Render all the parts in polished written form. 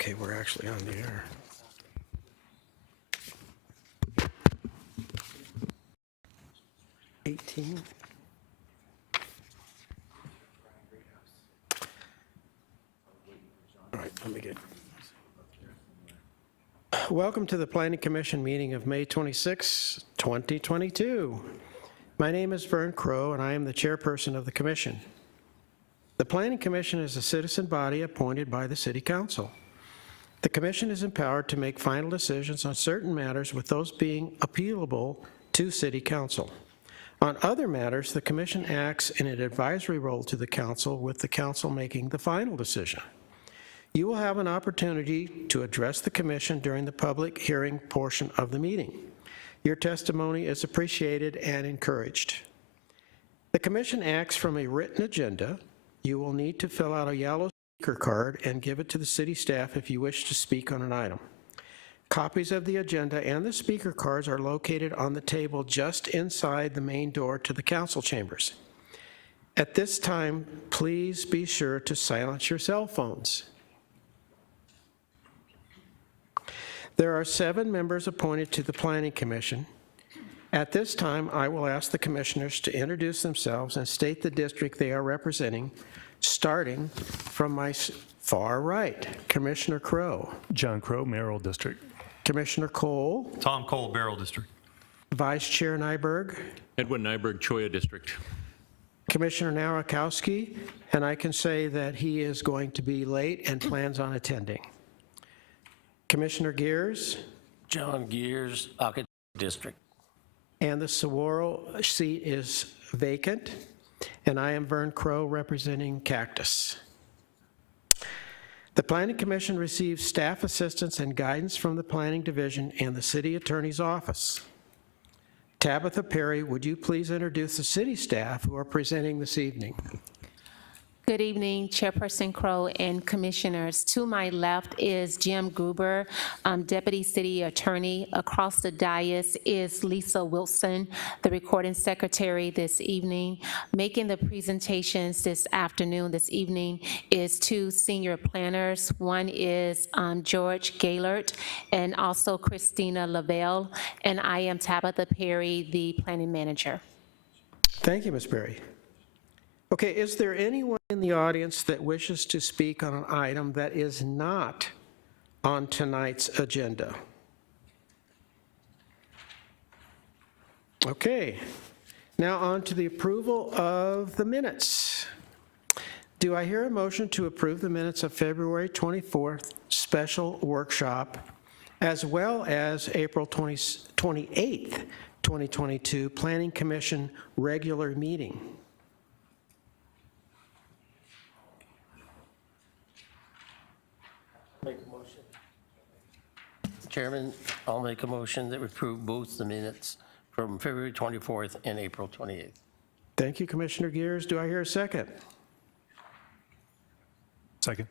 Okay, we're actually on the air. $18. All right, let me get. Welcome to the Planning Commission meeting of May 26, 2022. My name is Vern Crow, and I am the chairperson of the commission. The Planning Commission is a citizen body appointed by the City Council. The commission is empowered to make final decisions on certain matters, with those being appealable to City Council. On other matters, the commission acts in an advisory role to the council, with the council making the final decision. You will have an opportunity to address the commission during the public hearing portion of the meeting. Your testimony is appreciated and encouraged. The commission acts from a written agenda. You will need to fill out a yellow speaker card and give it to the city staff if you wish to speak on an item. Copies of the agenda and the speaker cards are located on the table just inside the main door to the council chambers. At this time, please be sure to silence your cell phones. There are 7 members appointed to the Planning Commission. At this time, I will ask the commissioners to introduce themselves and state the district they are representing, starting from my far right. Commissioner Crow. John Crow, Merrill District. Commissioner Cole. Tom Cole, Barrel District. Vice Chair Nyberg. Edwin Nyberg, Choya District. Commissioner Nowakowski, and I can say that he is going to be late and plans on attending. Commissioner Gears. John Gears, Ockett District. And the Saguaro seat is vacant, and I am Vern Crow representing Cactus. The Planning Commission receives staff assistance and guidance from the Planning Division and the City Attorney's Office. Tabitha Perry, would you please introduce the city staff who are presenting this evening? Good evening, Chairperson Crow and Commissioners. To my left is Jim Gruber, Deputy City Attorney. Across the dais is Lisa Wilson, the Recording Secretary this evening. Making the presentations this evening, is 2 senior planners. One is George Gaylord and also Christina Lavelle, and I am Tabitha Perry, the Planning Manager. Thank you, Ms. Perry. Okay, is there anyone in the audience that wishes to speak on an item that is not on tonight's agenda? Okay, now on to the approval of the minutes. Do I hear a motion to approve the minutes of February 24th special workshop, as well as April 28th, 2022 Planning Commission regular meeting? Make a motion. Chairman, I'll make a motion that we approve both the minutes from February 24th and April 28th. Thank you, Commissioner Gears. Do I hear a second? Second.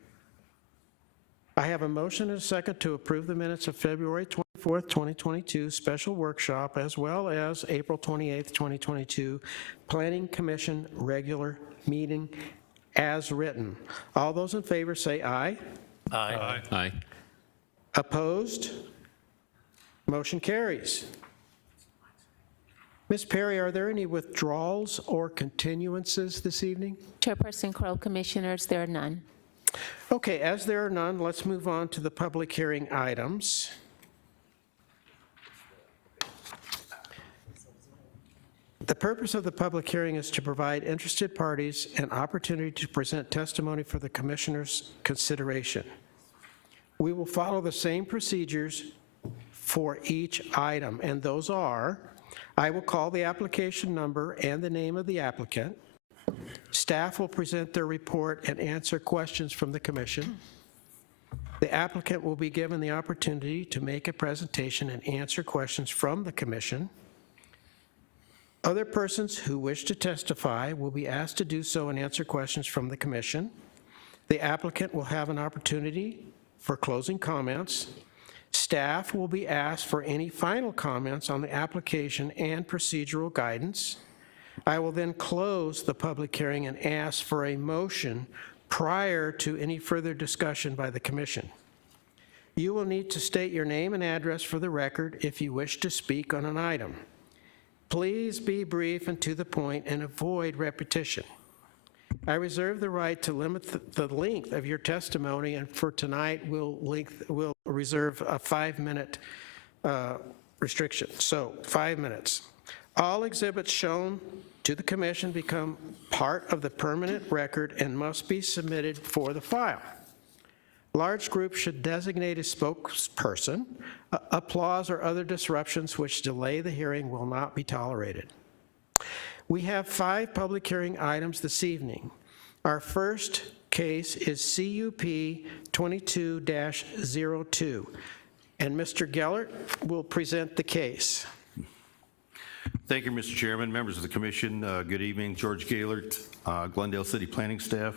I have a motion and a second to approve the minutes of February 24th, 2022 special workshop, as well as April 28th, 2022 Planning Commission regular meeting as written. All those in favor say aye. Aye. Aye. Opposed? Motion carries. Ms. Perry, are there any withdrawals or continuances this evening? Chairperson Crow, Commissioners, there are none. Okay, as there are none, let's move on to the public hearing items. The purpose of the public hearing is to provide interested parties an opportunity to present testimony for the Commissioner's consideration. We will follow the same procedures for each item, and those are, I will call the application number and the name of the applicant. Staff will present their report and answer questions from the Commission. The applicant will be given the opportunity to make a presentation and answer questions from the Commission. Other persons who wish to testify will be asked to do so and answer questions from the Commission. The applicant will have an opportunity for closing comments. Staff will be asked for any final comments on the application and procedural guidance. I will then close the public hearing and ask for a motion prior to any further discussion by the Commission. You will need to state your name and address for the record if you wish to speak on an item. Please be brief and to the point and avoid repetition. I reserve the right to limit the length of your testimony, and for tonight, we'll reserve a 5-minute restriction. So 5 minutes. All exhibits shown to the commission become part of the permanent record and must be submitted for the file. Large groups should designate a spokesperson. Applause or other disruptions which delay the hearing will not be tolerated. We have 5 public hearing items this evening. Our first case is CUP 22-02, and Mr. Gellert will present the case. Thank you, Mr. Chairman, members of the commission. Good evening. George Gaylord, Glendale City Planning Staff,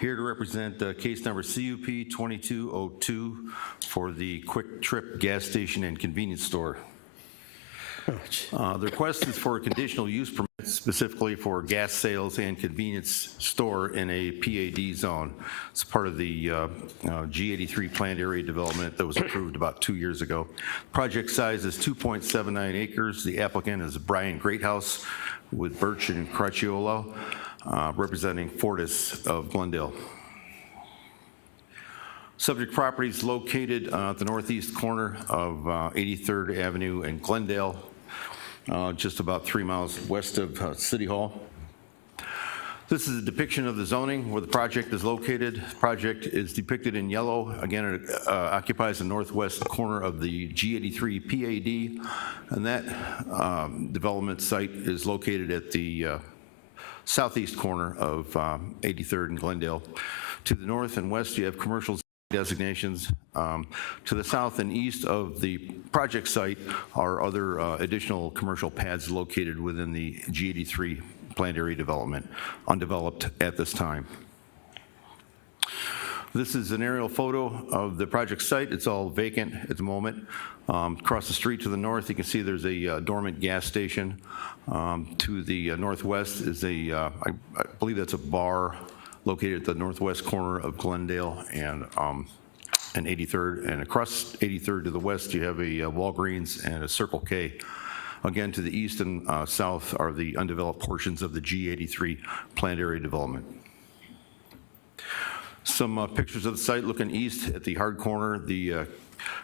here to represent case number CUP 2202 for the Quick Trip Gas Station and Convenience Store. The request is for a conditional use permit specifically for gas sales and convenience store in a PAD zone. It's part of the G83 planned area development that was approved about 2 years ago. Project size is 2.79 acres. The applicant is Brian Greathouse with Birch and Cracchiolo, representing Fortis of Glendale. Subject property is located at the northeast corner of 83rd Avenue in Glendale, just about 3 miles west of City Hall. This is a depiction of the zoning where the project is located. The project is depicted in yellow. Again, it occupies the northwest corner of the G83 PAD, and that development site is located at the southeast corner of 83rd and Glendale. To the north and west, you have commercial designations. To the south and east of the project site are other additional commercial pads located within the G83 planned area development, undeveloped at this time. This is an aerial photo of the project site. It's all vacant at the moment. Across the street to the north, you can see there's a dormant gas station. To the northwest is I believe that's a bar located at the northwest corner of Glendale and 83rd. And across 83rd to the west, you have a Walgreens and a Circle K. Again, to the east and south are the undeveloped portions of the G83 planned area development. Some pictures of the site looking east at the hard corner. The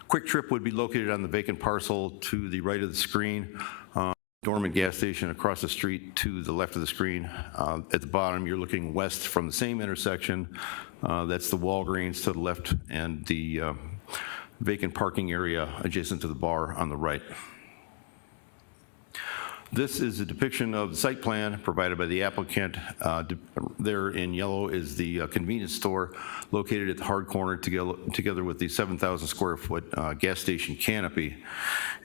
Quick Trip would be located on the vacant parcel to the right of the screen. Dormant gas station across the street to the left of the screen. At the bottom, you're looking west from the same intersection. That's the Walgreens to the left and the vacant parking area adjacent to the bar on the right. This is a depiction of the site plan provided by the applicant. There in yellow is the convenience store located at the hard corner together with the 7,000 square foot gas station canopy.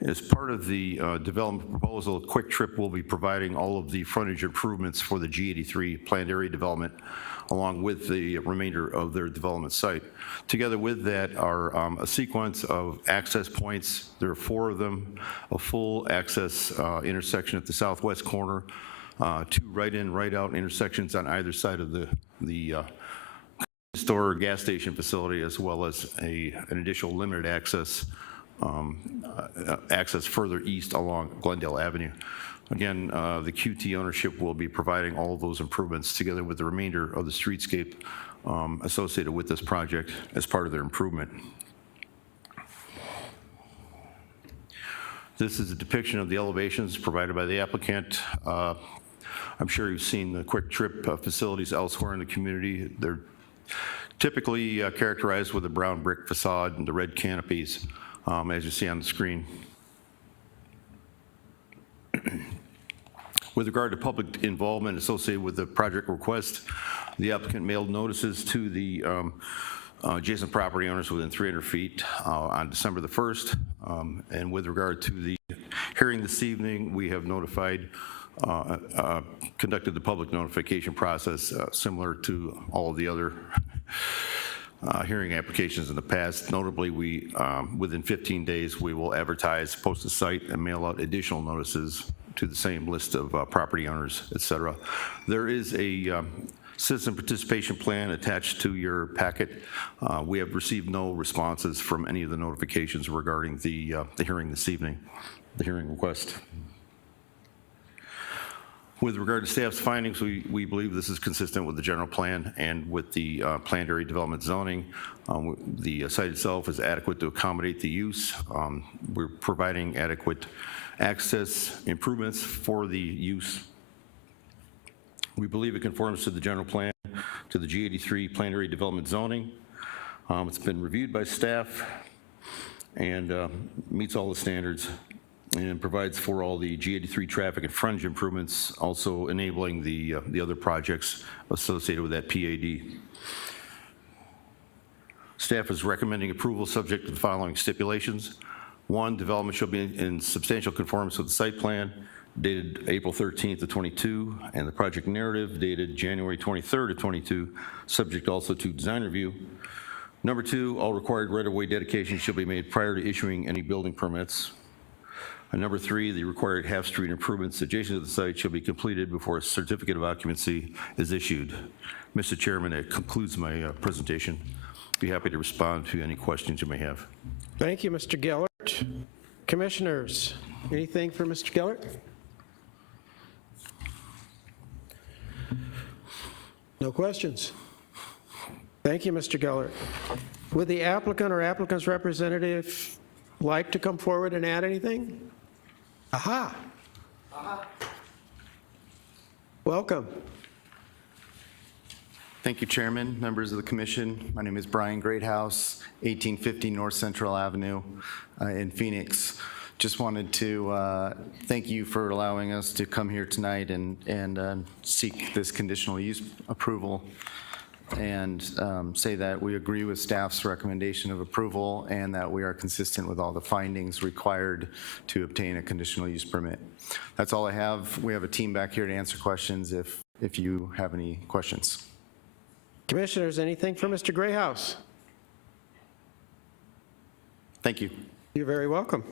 As part of the development proposal, Quick Trip will be providing all of the frontage improvements for the G83 planned area development along with the remainder of their development site. Together with that are a sequence of access points. There are 4 of them, a full access intersection at the southwest corner, 2 right-in, right-out intersections on either side of the store gas station facility, as well as an additional limited access access further east along Glendale Avenue. Again, the QT ownership will be providing all of those improvements together with the remainder of the streetscape associated with this project as part of their improvement. This is a depiction of the elevations provided by the applicant. I'm sure you've seen the Quick Trip facilities elsewhere in the community. They're typically characterized with a brown brick facade and the red canopies, as you see on the screen. With regard to public involvement associated with the project request, the applicant mailed notices to the adjacent property owners within 300 feet on December the 1st. And with regard to the hearing this evening, we have notified, conducted the public notification process similar to all of the other hearing applications in the past. Notably, we within 15 days, we will advertise, post the site, and mail out additional notices to the same list of property owners, et cetera. There is a citizen participation plan attached to your packet. We have received no responses from any of the notifications regarding the hearing this evening, the hearing request. With regard to staff's findings, we believe this is consistent with the general plan and with the planned area development zoning. The site itself is adequate to accommodate the use. We're providing adequate access improvements for the use. We believe it conforms to the general plan, to the G83 planned area development zoning. It's been reviewed by staff and meets all the standards, and provides for all the G83 traffic and frontage improvements, also enabling the other projects associated with that PAD. Staff is recommending approval subject to the following stipulations. 1, development shall be in substantial conformance with the site plan dated April 13th of 22, and the project narrative dated January 23rd of 22, subject also to design review. Number 2, all required right-of-way dedications shall be made prior to issuing any building permits. And number 3, the required half-street improvements adjacent to the site shall be completed before a certificate of occupancy is issued. Mr. Chairman, that concludes my presentation. Be happy to respond to any questions you may have. Thank you, Mr. Gellert. Commissioners, anything for Mr. Gellert? No questions. Thank you, Mr. Gellert. Would the applicant or applicant's representative like to come forward and add anything? Aha. Welcome. Thank you, Chairman, members of the commission. My name is Brian Greathouse, 1850 North Central Avenue in Phoenix. Just wanted to thank you for allowing us to come here tonight and seek this conditional use approval, and say that we agree with staff's recommendation of approval and that we are consistent with all the findings required to obtain a conditional use permit. That's all I have. We have a team back here to answer questions if you have any questions. Commissioners, anything for Mr. Greathouse? Thank you. You're very welcome.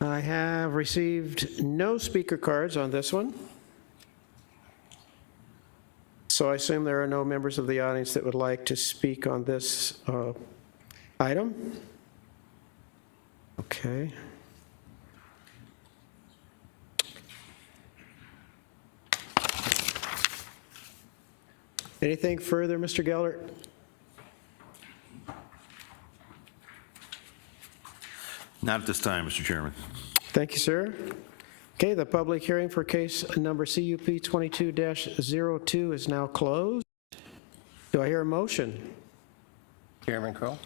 I have received no speaker cards on this one. So I assume there are no members of the audience that would like to speak on this item. Okay. Anything further, Mr. Gellert? Not at this time, Mr. Chairman. Thank you, sir. Okay, the public hearing for case number CUP 22-02 is now closed. Do I hear a motion? Chairman Crow,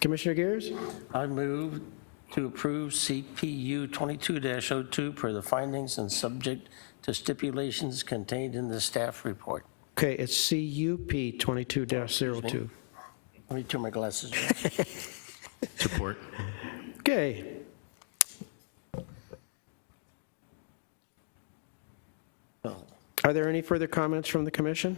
Commissioner Gears? I move to approve CPU 22-02 per the findings and subject to stipulations contained in the staff report. Okay, it's CUP 22-02. Let me turn my glasses on. Support. Okay. Are there any further comments from the commission?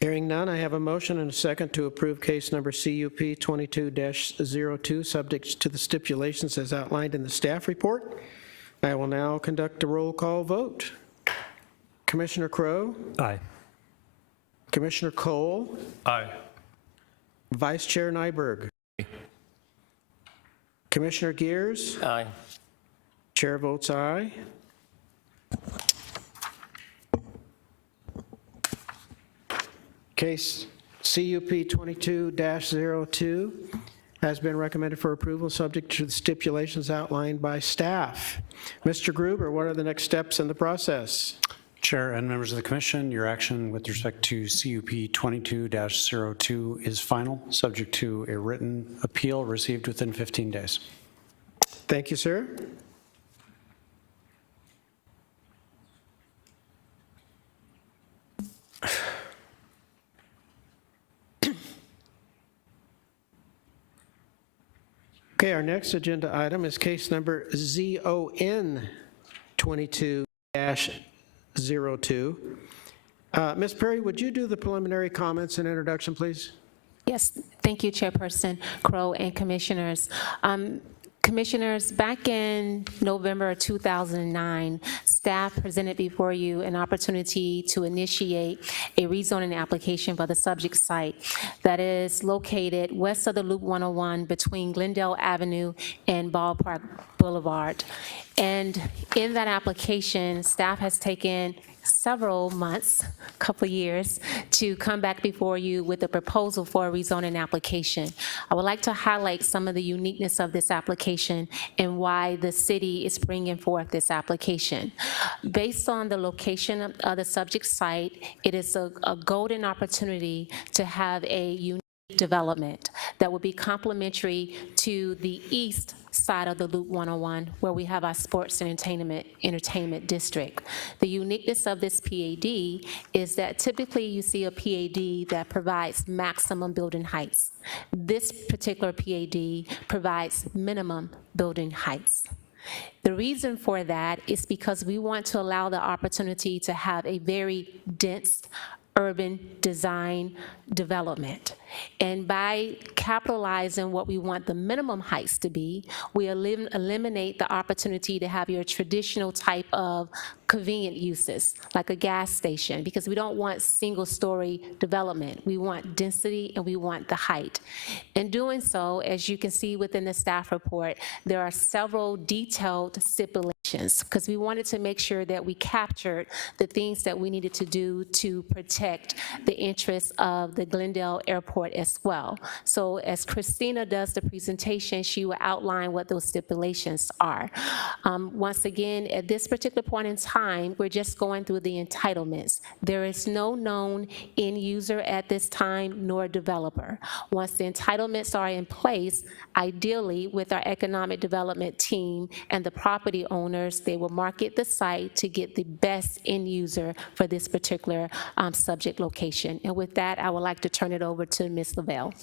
Hearing none, I have a motion and a second to approve case number CUP 22-02, subject to the stipulations as outlined in the staff report. I will now conduct a roll call vote. Commissioner Crow? Aye. Commissioner Cole? Aye. Vice Chair Nyberg? Commissioner Gears? Aye. Chair votes aye. Case CUP 22-02 has been recommended for approval subject to the stipulations outlined by staff. Mr. Gruber, what are the next steps in the process? Chair and members of the commission, your action with respect to CUP 22-02 is final, subject to a written appeal received within 15 days. Thank you, sir. Okay, our next agenda item is case number ZON 22-02. Ms. Perry, would you do the preliminary comments and introduction, please? Yes, thank you, Chairperson Crow and Commissioners. Commissioners, back in November of 2009, staff presented before you an opportunity to initiate a rezoning application for the subject site that is located west of the Loop 101 between Glendale Avenue and Ballpark Boulevard. And in that application, staff has taken several months, couple of years, to come back before you with a proposal for a rezoning application. I would like to highlight some of the uniqueness of this application and why the city is bringing forth this application. Based on the location of the subject site, it is a golden opportunity to have a unique development that will be complementary to the east side of the Loop 101, where we have our sports and entertainment district. The uniqueness of this PAD is that typically you see a PAD that provides maximum building heights. This particular PAD provides minimum building heights. The reason for that is because we want to allow the opportunity to have a very dense urban design development. And by capitalizing what we want the minimum heights to be, we eliminate the opportunity to have your traditional type of convenient uses, like a gas station, because we don't want single-story development. We want density and we want the height. In doing so, as you can see within the staff report, there are several detailed stipulations, because we wanted to make sure that we captured the things that we needed to do to protect the interests of the Glendale Airport as well. So as Christina does the presentation, she will outline what those stipulations are. Once again, at this particular point in time, we're just going through the entitlements. There is no known end user at this time, nor developer. Once the entitlements are in place, ideally with our economic development team and the property owners, they will market the site to get the best end user for this particular subject location. And with that, I would like to turn it over to Ms. Lavelle.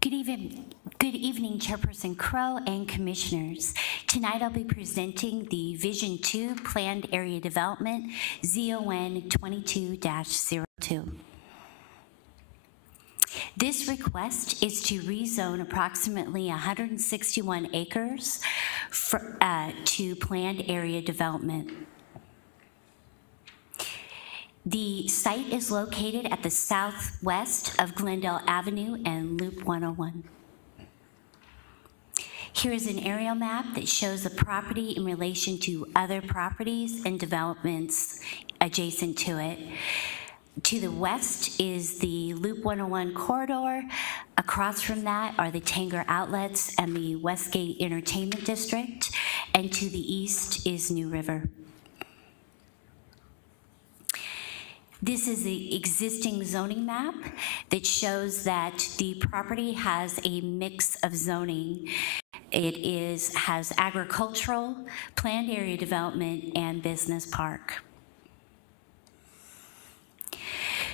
Good evening, Chairperson Crow and Commissioners. Tonight I'll be presenting the Vision 2 Planned Area Development, ZON 22-02. This request is to rezone approximately 161 acres to planned area development. The site is located at the southwest of Glendale Avenue and Loop 101. Here is an aerial map that shows the property in relation to other properties and developments adjacent to it. To the west is the Loop 101 corridor. Across from that are the Tanger Outlets and the Westgate Entertainment District. And to the east is New River. This is the existing zoning map that shows that the property has a mix of zoning. It has agricultural, planned area development, and business park.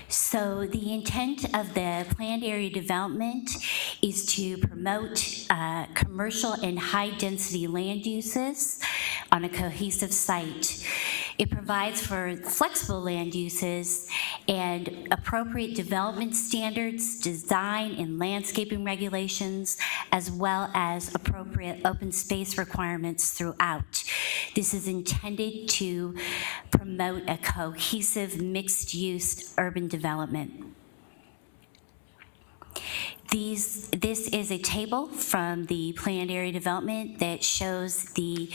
So the intent of the planned area development is to promote commercial and high-density land uses on a cohesive site. It provides for flexible land uses and appropriate development standards, design and landscaping regulations, as well as appropriate open space requirements throughout. This is intended to promote a cohesive mixed-use urban development. This is a table from the planned area development that shows the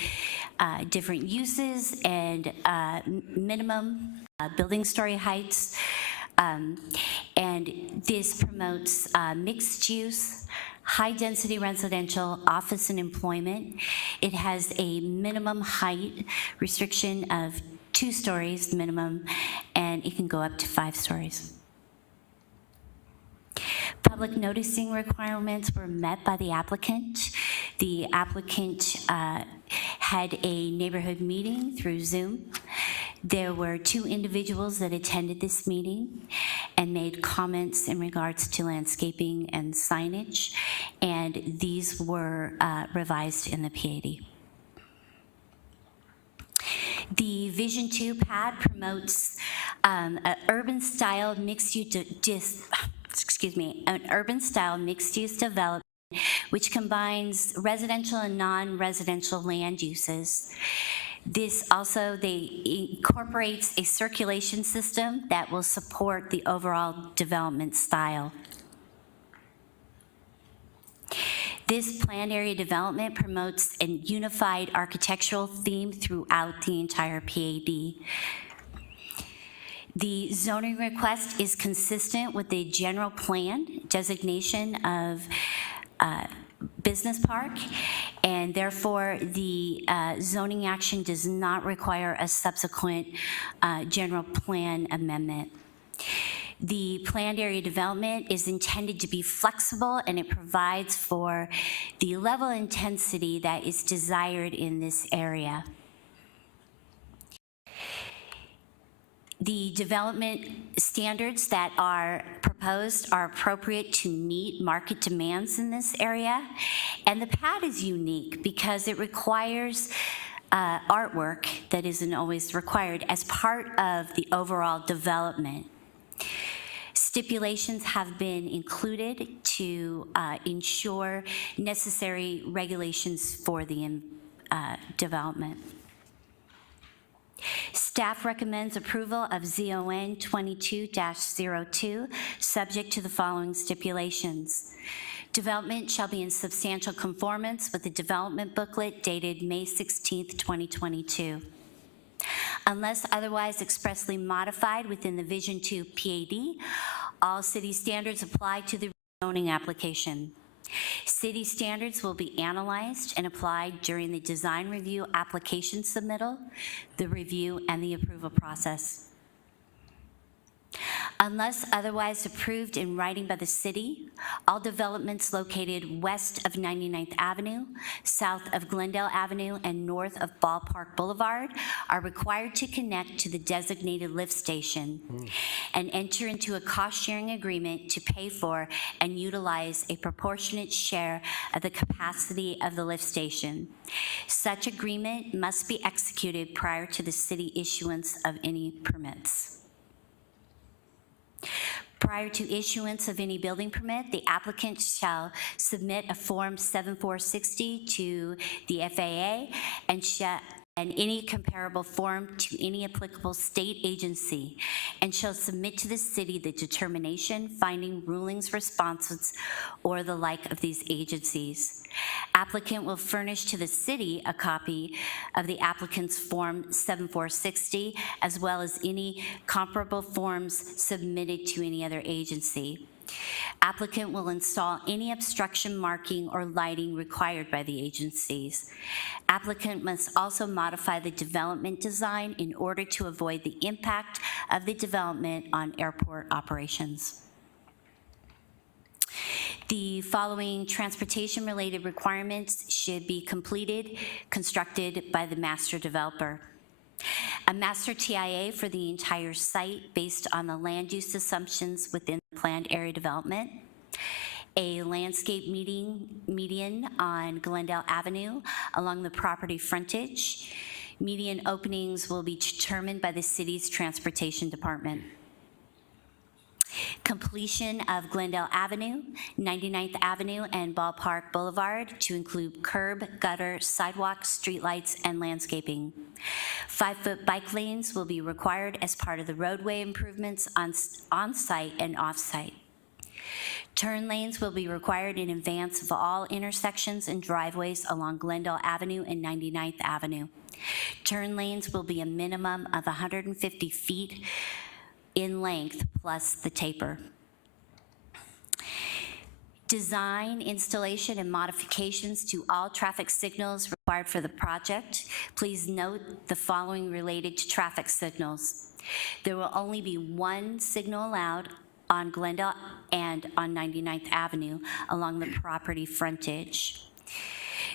different uses and minimum building story heights. And this promotes mixed use, high-density residential, office and employment. It has a minimum height restriction of 2 stories minimum, and it can go up to 5 stories. Public noticing requirements were met by the applicant. The applicant had a neighborhood meeting through Zoom. There were 2 individuals that attended this meeting and made comments in regards to landscaping and signage, and these were revised in the PAD. The Vision 2 pad promotes an urban-style mixed-use development which combines residential and non-residential land uses. This also, incorporates a circulation system that will support the overall development style. This planned area development promotes a unified architectural theme throughout the entire PAD. The zoning request is consistent with the general plan designation of business park, and therefore the zoning action does not require a subsequent general plan amendment. The planned area development is intended to be flexible, and it provides for the level of intensity that is desired in this area. The development standards that are proposed are appropriate to meet market demands in this area. And the pad is unique because it requires artwork that isn't always required as part of the overall development. Stipulations have been included to ensure necessary regulations for the development. Staff recommends approval of ZON 22-02, subject to the following stipulations. Development shall be in substantial conformance with the development booklet dated May 16th, 2022. Unless otherwise expressly modified within the Vision 2 PAD, all city standards apply to the zoning application. City standards will be analyzed and applied during the design review application submittal, the review, and the approval process. Unless otherwise approved in writing by the city, all developments located west of 99th Avenue, south of Glendale Avenue, and north of Ballpark Boulevard are required to connect to the designated lift station and enter into a cost-sharing agreement to pay for and utilize a proportionate share of the capacity of the lift station. Such agreement must be executed prior to the city issuance of any permits. Prior to issuance of any building permit, the applicant shall submit a Form 7460 to the FAA and any comparable form to any applicable state agency, and shall submit to the city the determination, finding, rulings, responses, or the like of these agencies. Applicant will furnish to the city a copy of the applicant's Form 7460, as well as any comparable forms submitted to any other agency. Applicant will install any obstruction marking or lighting required by the agencies. Applicant must also modify the development design in order to avoid the impact of the development on airport operations. The following transportation-related requirements should be constructed by the master developer. A master TIA for the entire site based on the land use assumptions within the planned area development. A landscape median on Glendale Avenue along the property frontage. Median openings will be determined by the city's transportation department. Completion of Glendale Avenue, 99th Avenue, and Ballpark Boulevard to include curb, gutter, sidewalks, streetlights, and landscaping. 5-foot bike lanes will be required as part of the roadway improvements on-site and off-site. Turn lanes will be required in advance of all intersections and driveways along Glendale Avenue and 99th Avenue. Turn lanes will be a minimum of 150 feet in length plus the taper. Design, installation, and modifications to all traffic signals required for the project. Please note the following related to traffic signals. There will only be one signal allowed on Glendale and on 99th Avenue along the property frontage.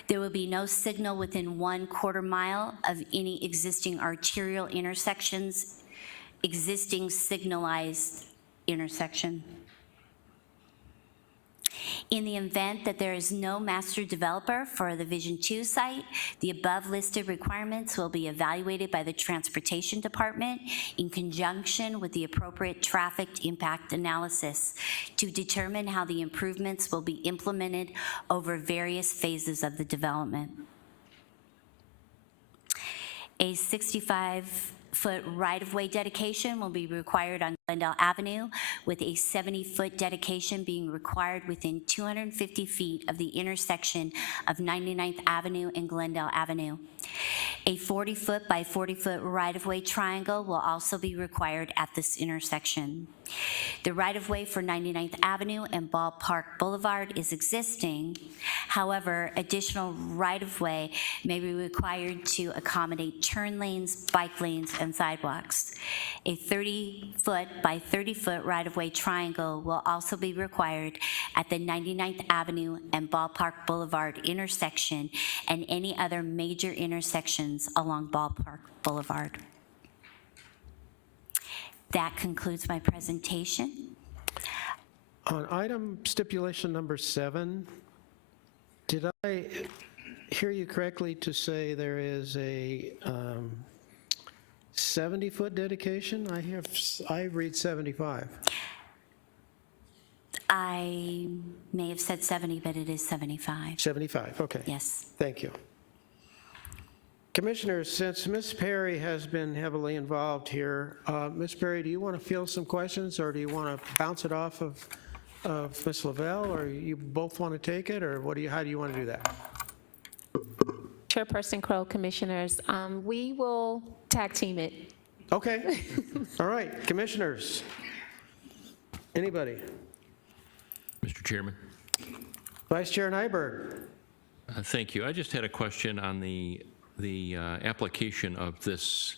There will be no signal within 1/4 mile of any existing arterial intersections, existing signalized intersection. In the event that there is no master developer for the Vision 2 site, the above listed requirements will be evaluated by the Transportation Department in conjunction with the appropriate traffic impact analysis to determine how the improvements will be implemented over various phases of the development. A 65-foot right-of-way dedication will be required on Glendale Avenue, with a 70-foot dedication being required within 250 feet of the intersection of 99th Avenue and Glendale Avenue. A 40-foot by 40-foot right-of-way triangle will also be required at this intersection. The right-of-way for 99th Avenue and Ballpark Boulevard is existing. However, additional right-of-way may be required to accommodate turn lanes, bike lanes, and sidewalks. A 30-foot by 30-foot right-of-way triangle will also be required at the 99th Avenue and Ballpark Boulevard intersection and any other major intersections along Ballpark Boulevard. That concludes my presentation. On item stipulation number 7, did I hear you correctly to say there is a 70-foot dedication? I read 75. I may have said 70, but it is 75. 75, okay. Yes. Thank you. Commissioners, since Ms. Perry has been heavily involved here, Ms. Perry, do you want to field some questions, or do you want to bounce it off of Ms. Lavelle, or you both want to take it, or how do you want to do that? Chairperson Crow, Commissioners, we will tag team it. Okay. All right, Commissioners. Anybody? Mr. Chairman. Vice Chair Nyberg. Thank you. I just had a question on the application of this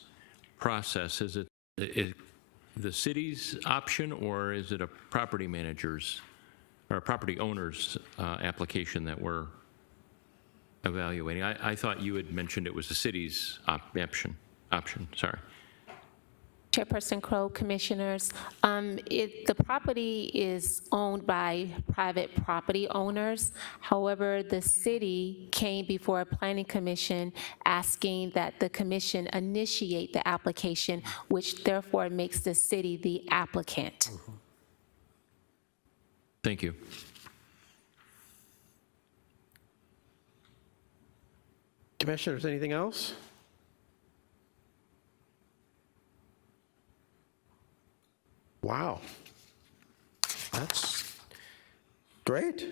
process. Is it the city's option, or is it a property manager's or a property owner's application that we're evaluating? I thought you had mentioned it was the city's option. Sorry. Chairperson Crow, Commissioners, the property is owned by private property owners. However, the city came before a planning commission asking that the commission initiate the application, which therefore makes the city the applicant. Thank you. Commissioners, anything else? Wow. That's great.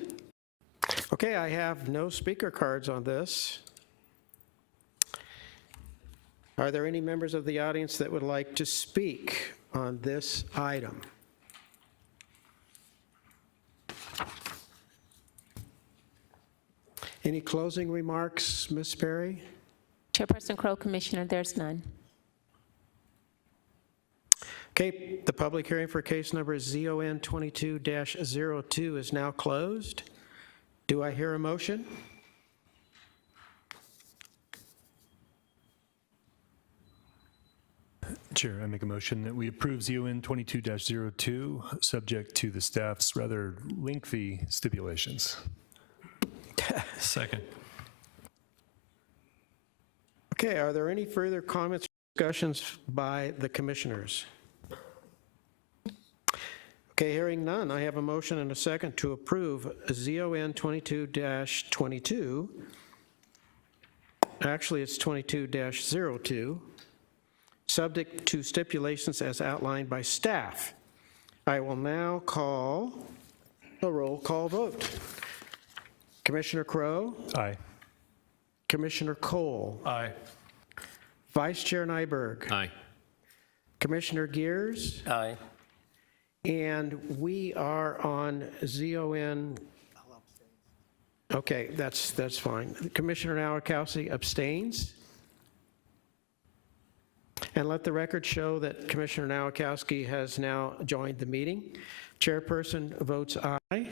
Okay, I have no speaker cards on this. Are there any members of the audience that would like to speak on this item? Any closing remarks, Ms. Perry? Chairperson Crow, Commissioner, there's none. Okay, the public hearing for case number ZON 22-02 is now closed. Do I hear a motion? Chair, I make a motion that we approve ZON 22-02, subject to the staff's rather lengthy stipulations. Second. Okay, are there any further comments or discussions by the commissioners? Okay, hearing none, I have a motion and a second to approve ZON 22-22. Actually, it's 22-02, subject to stipulations as outlined by staff. I will now call a roll call vote. Commissioner Crow? Aye. Commissioner Cole? Aye. Vice Chair Nyberg? Aye. Commissioner Gears? Aye. And we are on ZON. Okay, that's fine. Commissioner Nowakowski abstains. And let the record show that Commissioner Nowakowski has now joined the meeting. Chairperson votes aye.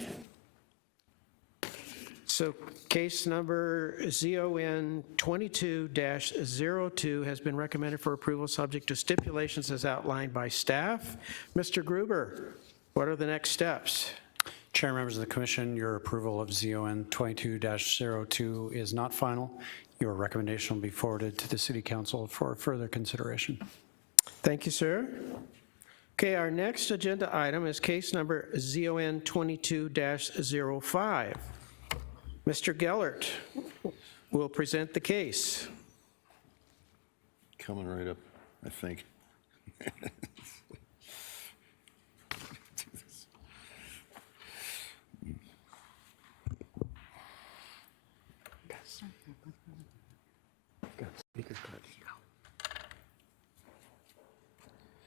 So case number ZON 22-02 has been recommended for approval subject to stipulations as outlined by staff. Mr. Gruber, what are the next steps? Chair, members of the commission, your approval of ZON 22-02 is not final. Your recommendation will be forwarded to the City Council for further consideration. Thank you, sir. Okay, our next agenda item is case number ZON 22-05. Mr. Gellert will present the case. Coming right up, I think.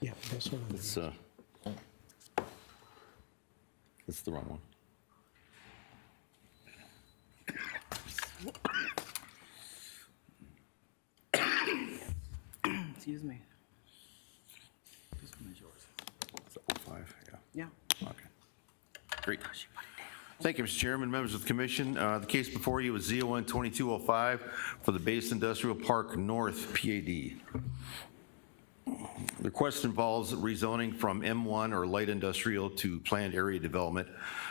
Yeah, this one. It's the wrong one. Excuse me. This one is yours. It's 05, Yeah. Okay. Great. Thank you, Mr. Chairman, members of the commission. The case before you is ZON 2205 for the Base Industrial Park North PAD. The request involves rezoning from M1 or light industrial to planned area development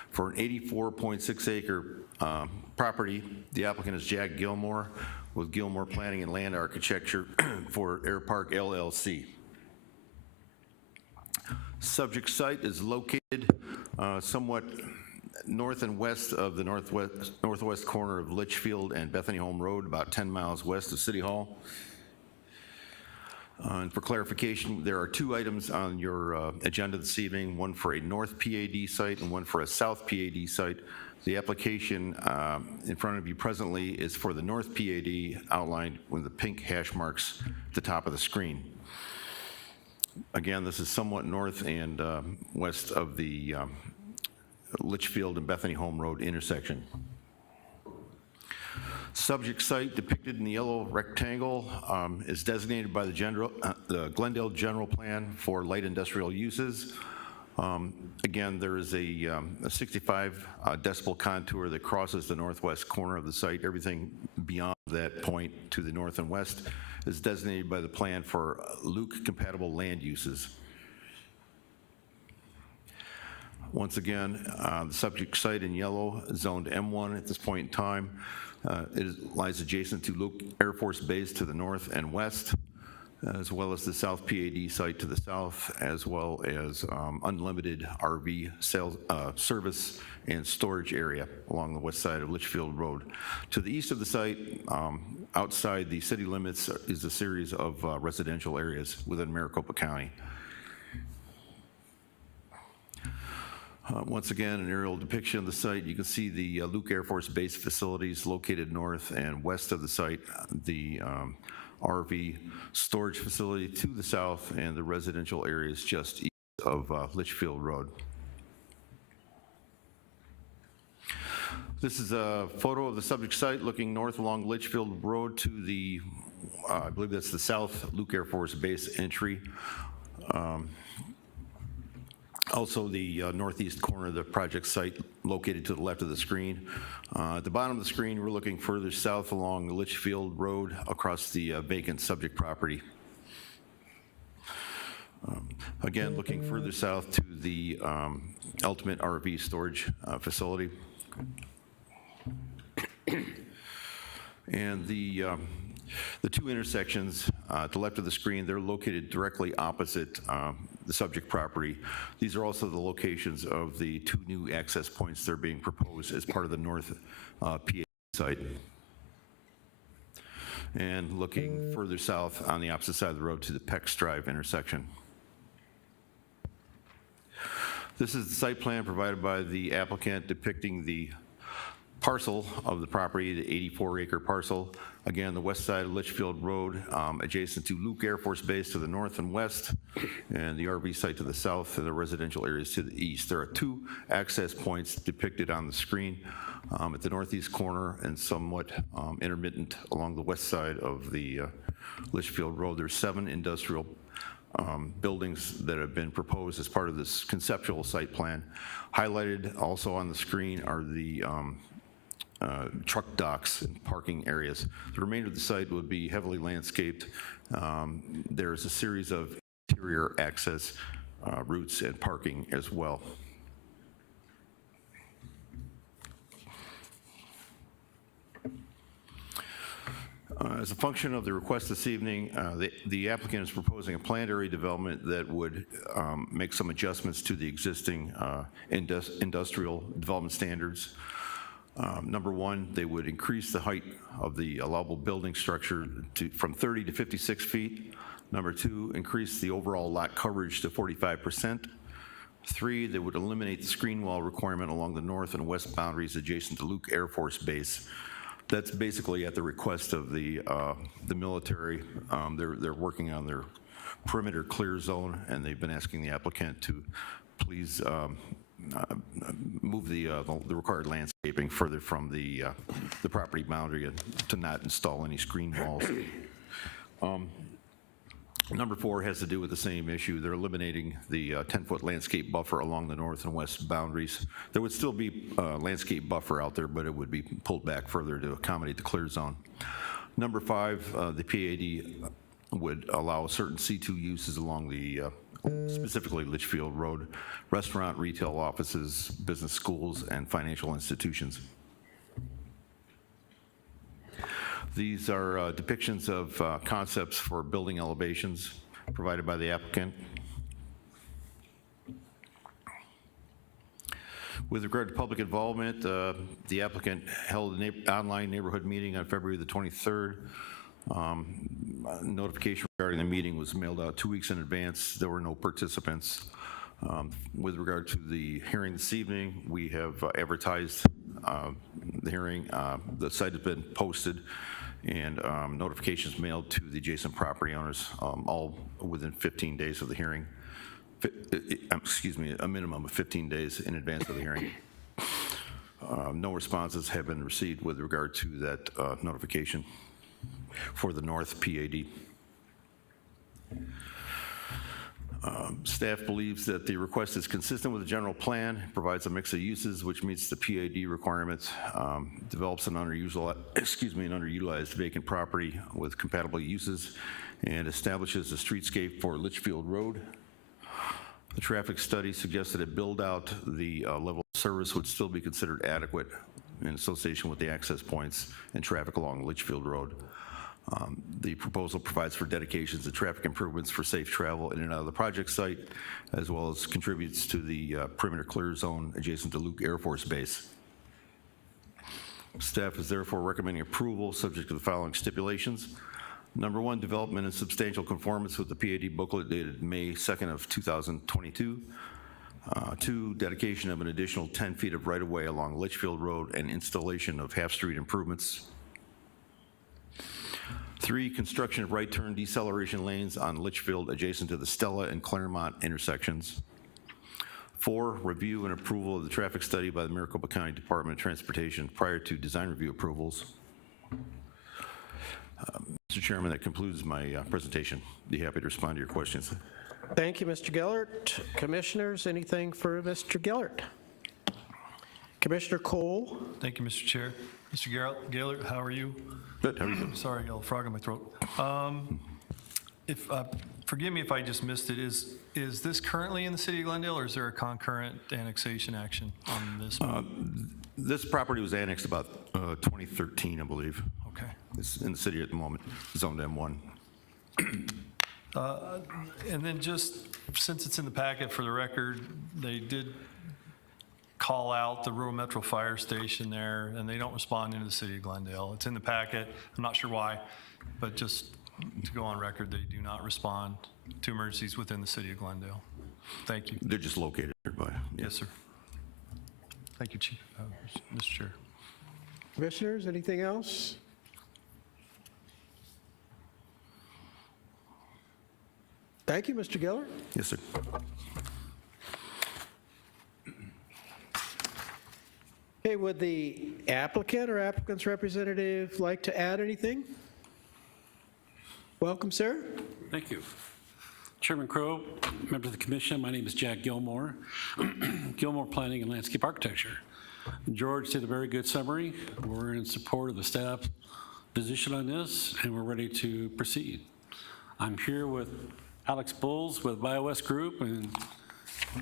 for an 84.6 acre property. The applicant is Jack Gilmore with Gilmore Planning and Land Architecture for Air Park LLC. Subject site is located somewhat north and west of the northwest corner of Litchfield and Bethany Home Road, about 10 miles west of City Hall. And for clarification, there are two items on your agenda this evening, one for a North PAD site and one for a South PAD site. The application in front of you presently is for the North PAD, outlined with the pink hash marks at the top of the screen. Again, this is somewhat north and west of the Litchfield and Bethany Home Road intersection. Subject site depicted in the yellow rectangle is designated by the Glendale General Plan for light industrial uses. Again, there is a 65 decibel contour that crosses the northwest corner of the site. Everything beyond that point to the north and west is designated by the plan for Luke-compatible land uses. Once again, the subject site in yellow, zoned M1 at this point in time, lies adjacent to Luke Air Force Base to the north and west, as well as the South PAD site to the south, as well as unlimited RV sales, service and storage area along the west side of Litchfield Road. To the east of the site, outside the city limits, is a series of residential areas within Maricopa County. Once again, an aerial depiction of the site. You can see the Luke Air Force Base facilities located north and west of the site, the RV storage facility to the south, and the residential areas just east of Litchfield Road. This is a photo of the subject site looking north along Litchfield Road to the, I believe that's the South Luke Air Force Base entry. Also the northeast corner of the project site located to the left of the screen. At the bottom of the screen, we're looking further south along Litchfield Road across the vacant subject property. Again, looking further south to the ultimate RV storage facility. And the two intersections to the left of the screen, they're located directly opposite the subject property. These are also the locations of the two new access points that are being proposed as part of the North PA site. And looking further south on the opposite side of the road to the Pex Drive intersection. This is the site plan provided by the applicant depicting the parcel of the property, the 84-acre parcel. Again, the west side of Litchfield Road, adjacent to Luke Air Force Base to the north and west, and the RV site to the south, and the residential areas to the east. There are two access points depicted on the screen at the northeast corner and somewhat intermittent along the west side of the Litchfield Road. There's 7 industrial buildings that have been proposed as part of this conceptual site plan. Highlighted also on the screen are the truck docks and parking areas. The remainder of the site would be heavily landscaped. There's a series of interior access routes and parking as well. As a function of the request this evening, the applicant is proposing a planned area development that would make some adjustments to the existing industrial development standards. Number one, they would increase the height of the allowable building structure from 30 to 56 feet. Number two, increase the overall lot coverage to 45%. Three, they would eliminate the screen wall requirement along the north and west boundaries adjacent to Luke Air Force Base. That's basically at the request of the military. They're working on their perimeter clear zone, and they've been asking the applicant to please move the required landscaping further from the property boundary and to not install any screen walls. Number four has to do with the same issue. They're eliminating the 10-foot landscape buffer along the north and west boundaries. There would still be a landscape buffer out there, but it would be pulled back further to accommodate the clear zone. Number five, the PAD would allow certain C2 uses along the, specifically Litchfield Road, restaurant, retail offices, business schools, and financial institutions. These are depictions of concepts for building elevations provided by the applicant. With regard to public involvement, the applicant held an online neighborhood meeting on February the 23rd. Notification regarding the meeting was mailed out 2 weeks in advance. There were no participants. With regard to the hearing this evening, we have advertised the hearing. The site has been posted, and notifications mailed to the adjacent property owners, all within 15 days of the hearing. Excuse me, a minimum of 15 days in advance of the hearing. No responses have been received with regard to that notification for the North PAD. Staff believes that the request is consistent with the general plan, provides a mix of uses which meets the PAD requirements, develops an underutilized vacant property with compatible uses, and establishes a streetscape for Litchfield Road. The traffic study suggested a build-out, the level of service would still be considered adequate in association with the access points and traffic along Litchfield Road. The proposal provides for dedications of traffic improvements for safe travel in and out of the project site, as well as contributes to the perimeter clear zone adjacent to Luke Air Force Base. Staff is therefore recommending approval subject to the following stipulations. Number one, development in substantial conformance with the PAD booklet dated May 2nd of 2022. Two, dedication of an additional 10 feet of right-of-way along Litchfield Road and installation of half-street improvements. Three, construction of right-turn deceleration lanes on Litchfield adjacent to the Stella and Claremont intersections. Four, review and approval of the traffic study by the Maricopa County Department of Transportation prior to design review approvals. Mr. Chairman, that concludes my presentation. Be happy to respond to your questions. Thank you, Mr. Gellert. Commissioners, anything for Mr. Gellert? Commissioner Cole? Thank you, Mr. Chair. Mr. Gellert, how are you? Good, how are you? Sorry, I got a frog in my throat. Forgive me if I just missed it. Is this currently in the city of Glendale, or is there a concurrent annexation action on this one? This property was annexed about 2013, I believe. Okay. It's in the city at the moment, zoned M1. And then just, since it's in the packet for the record, they did call out the rural metro fire station there, and they don't respond into the city of Glendale. It's in the packet. I'm not sure why, but just to go on record, they do not respond to emergencies within the city of Glendale. Thank you. They're just located nearby. Yeah. Yes, sir. Thank you, Chief, Mr. Chair. Commissioners, anything else? Thank you, Mr. Gellert. Yes, sir. Okay, would the applicant or applicant's representative like to add anything? Welcome, sir. Thank you. Chairman Crow, members of the commission, my name is Jack Gilmore, Gilmore Planning and Landscape Architecture. George did a very good summary. We're in support of the staff position on this, and we're ready to proceed. I'm here with Alex Bulls with BioWest Group, and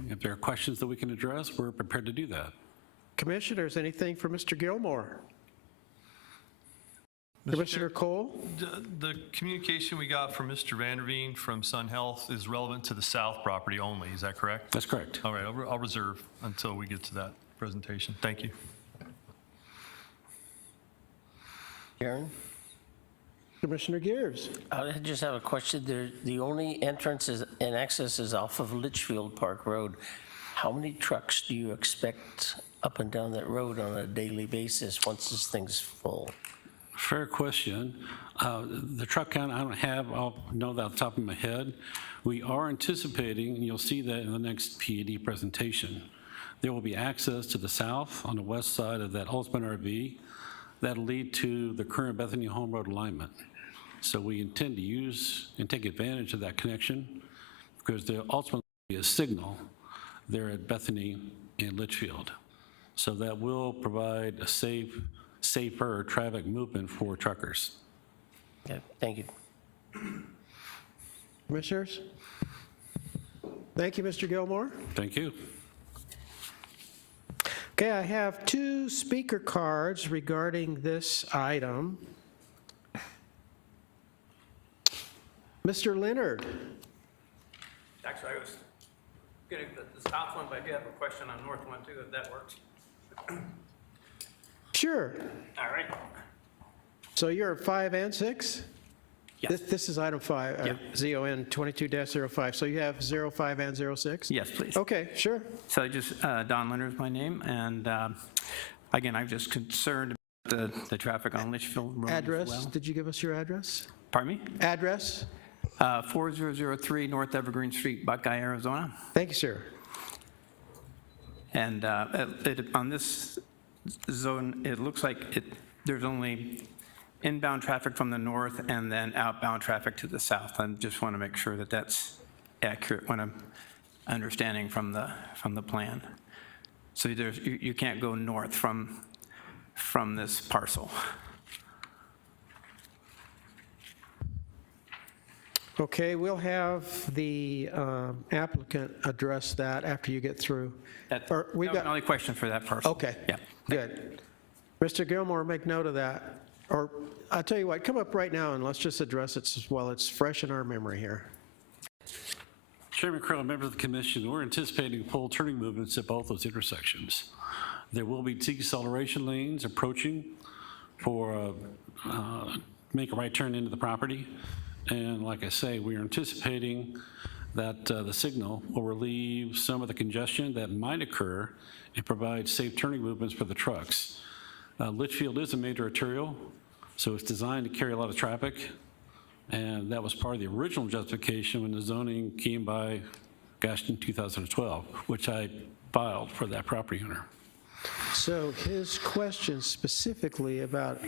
if there are questions that we can address, we're prepared to do that. Commissioners, anything for Mr. Gilmore? Commissioner Cole? The communication we got from Mr. Vanderveen from Sun Health is relevant to the south property only, is that correct? That's correct. All right, I'll reserve until we get to that presentation. Thank you. Karen? Commissioner Gears? I just have a question. The only entrance and access is off of Litchfield Park Road. How many trucks do you expect up and down that road on a daily basis once this thing's full? Fair question. The truck count I don't have, I'll know that off the top of my head. We are anticipating, and you'll see that in the next PAD presentation, there will be access to the south on the west side of that Holtzman RV that'll lead to the current Bethany Home Road alignment. So we intend to use and take advantage of that connection because there ultimately will be a signal there at Bethany and Litchfield. So that will provide a safer traffic movement for truckers. Yeah, thank you. Commissioners? Thank you, Mr. Gilmore. Thank you. Okay, I have 2 speaker cards regarding this item. Mr. Leonard? Actually, I was getting the south one, but I do have a question on north one too, if that works. Sure. All right. So you're 5 and 6? Yes. This is item 5, Yeah. ZON 22-05. So you have 05 and 06? Yes, please. Okay, sure. So just, Don Leonard is my name, and again, I'm just concerned about the traffic on Litchfield Road as Address, well. did you give us your address? Pardon me? Address? 4003 North Evergreen Street, Buckeye, Arizona. Thank you, sir. And on this zone, it looks like there's only inbound traffic from the north and then outbound traffic to the south. I just want to make sure that that's accurate when I'm understanding from the plan. So you can't go north from this parcel. Okay, we'll have the applicant address that after you get through. That We've was got. my only question for that parcel. Okay. Yeah. Good. Mr. Gilmore, make note of that. Or I'll tell you what, come up right now and let's just address it while it's fresh in our memory here. Chairman Crowe, members of the commission, we're anticipating full turning movements at both those intersections. There will be deceleration lanes approaching for make a right turn into the property. And like I say, we are anticipating that the signal will relieve some of the congestion that might occur and provide safe turning movements for the trucks. Litchfield is a major arterial, so it's designed to carry a lot of traffic. And that was part of the original justification when the zoning came by, gosh, in 2012, which I filed for that property owner. So his question specifically about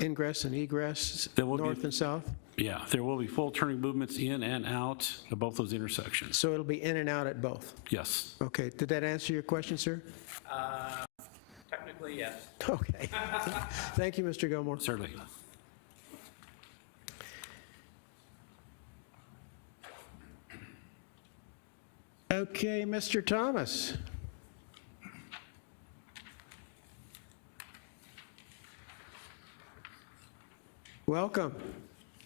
ingress and egress, north and south? Yeah, there will be full turning movements in and out of both those intersections. So it'll be in and out at both? Yes. Okay, did that answer your question, sir? Technically, yes. Okay. Thank you, Mr. Gilmore. Certainly. Okay, Mr. Thomas. Welcome.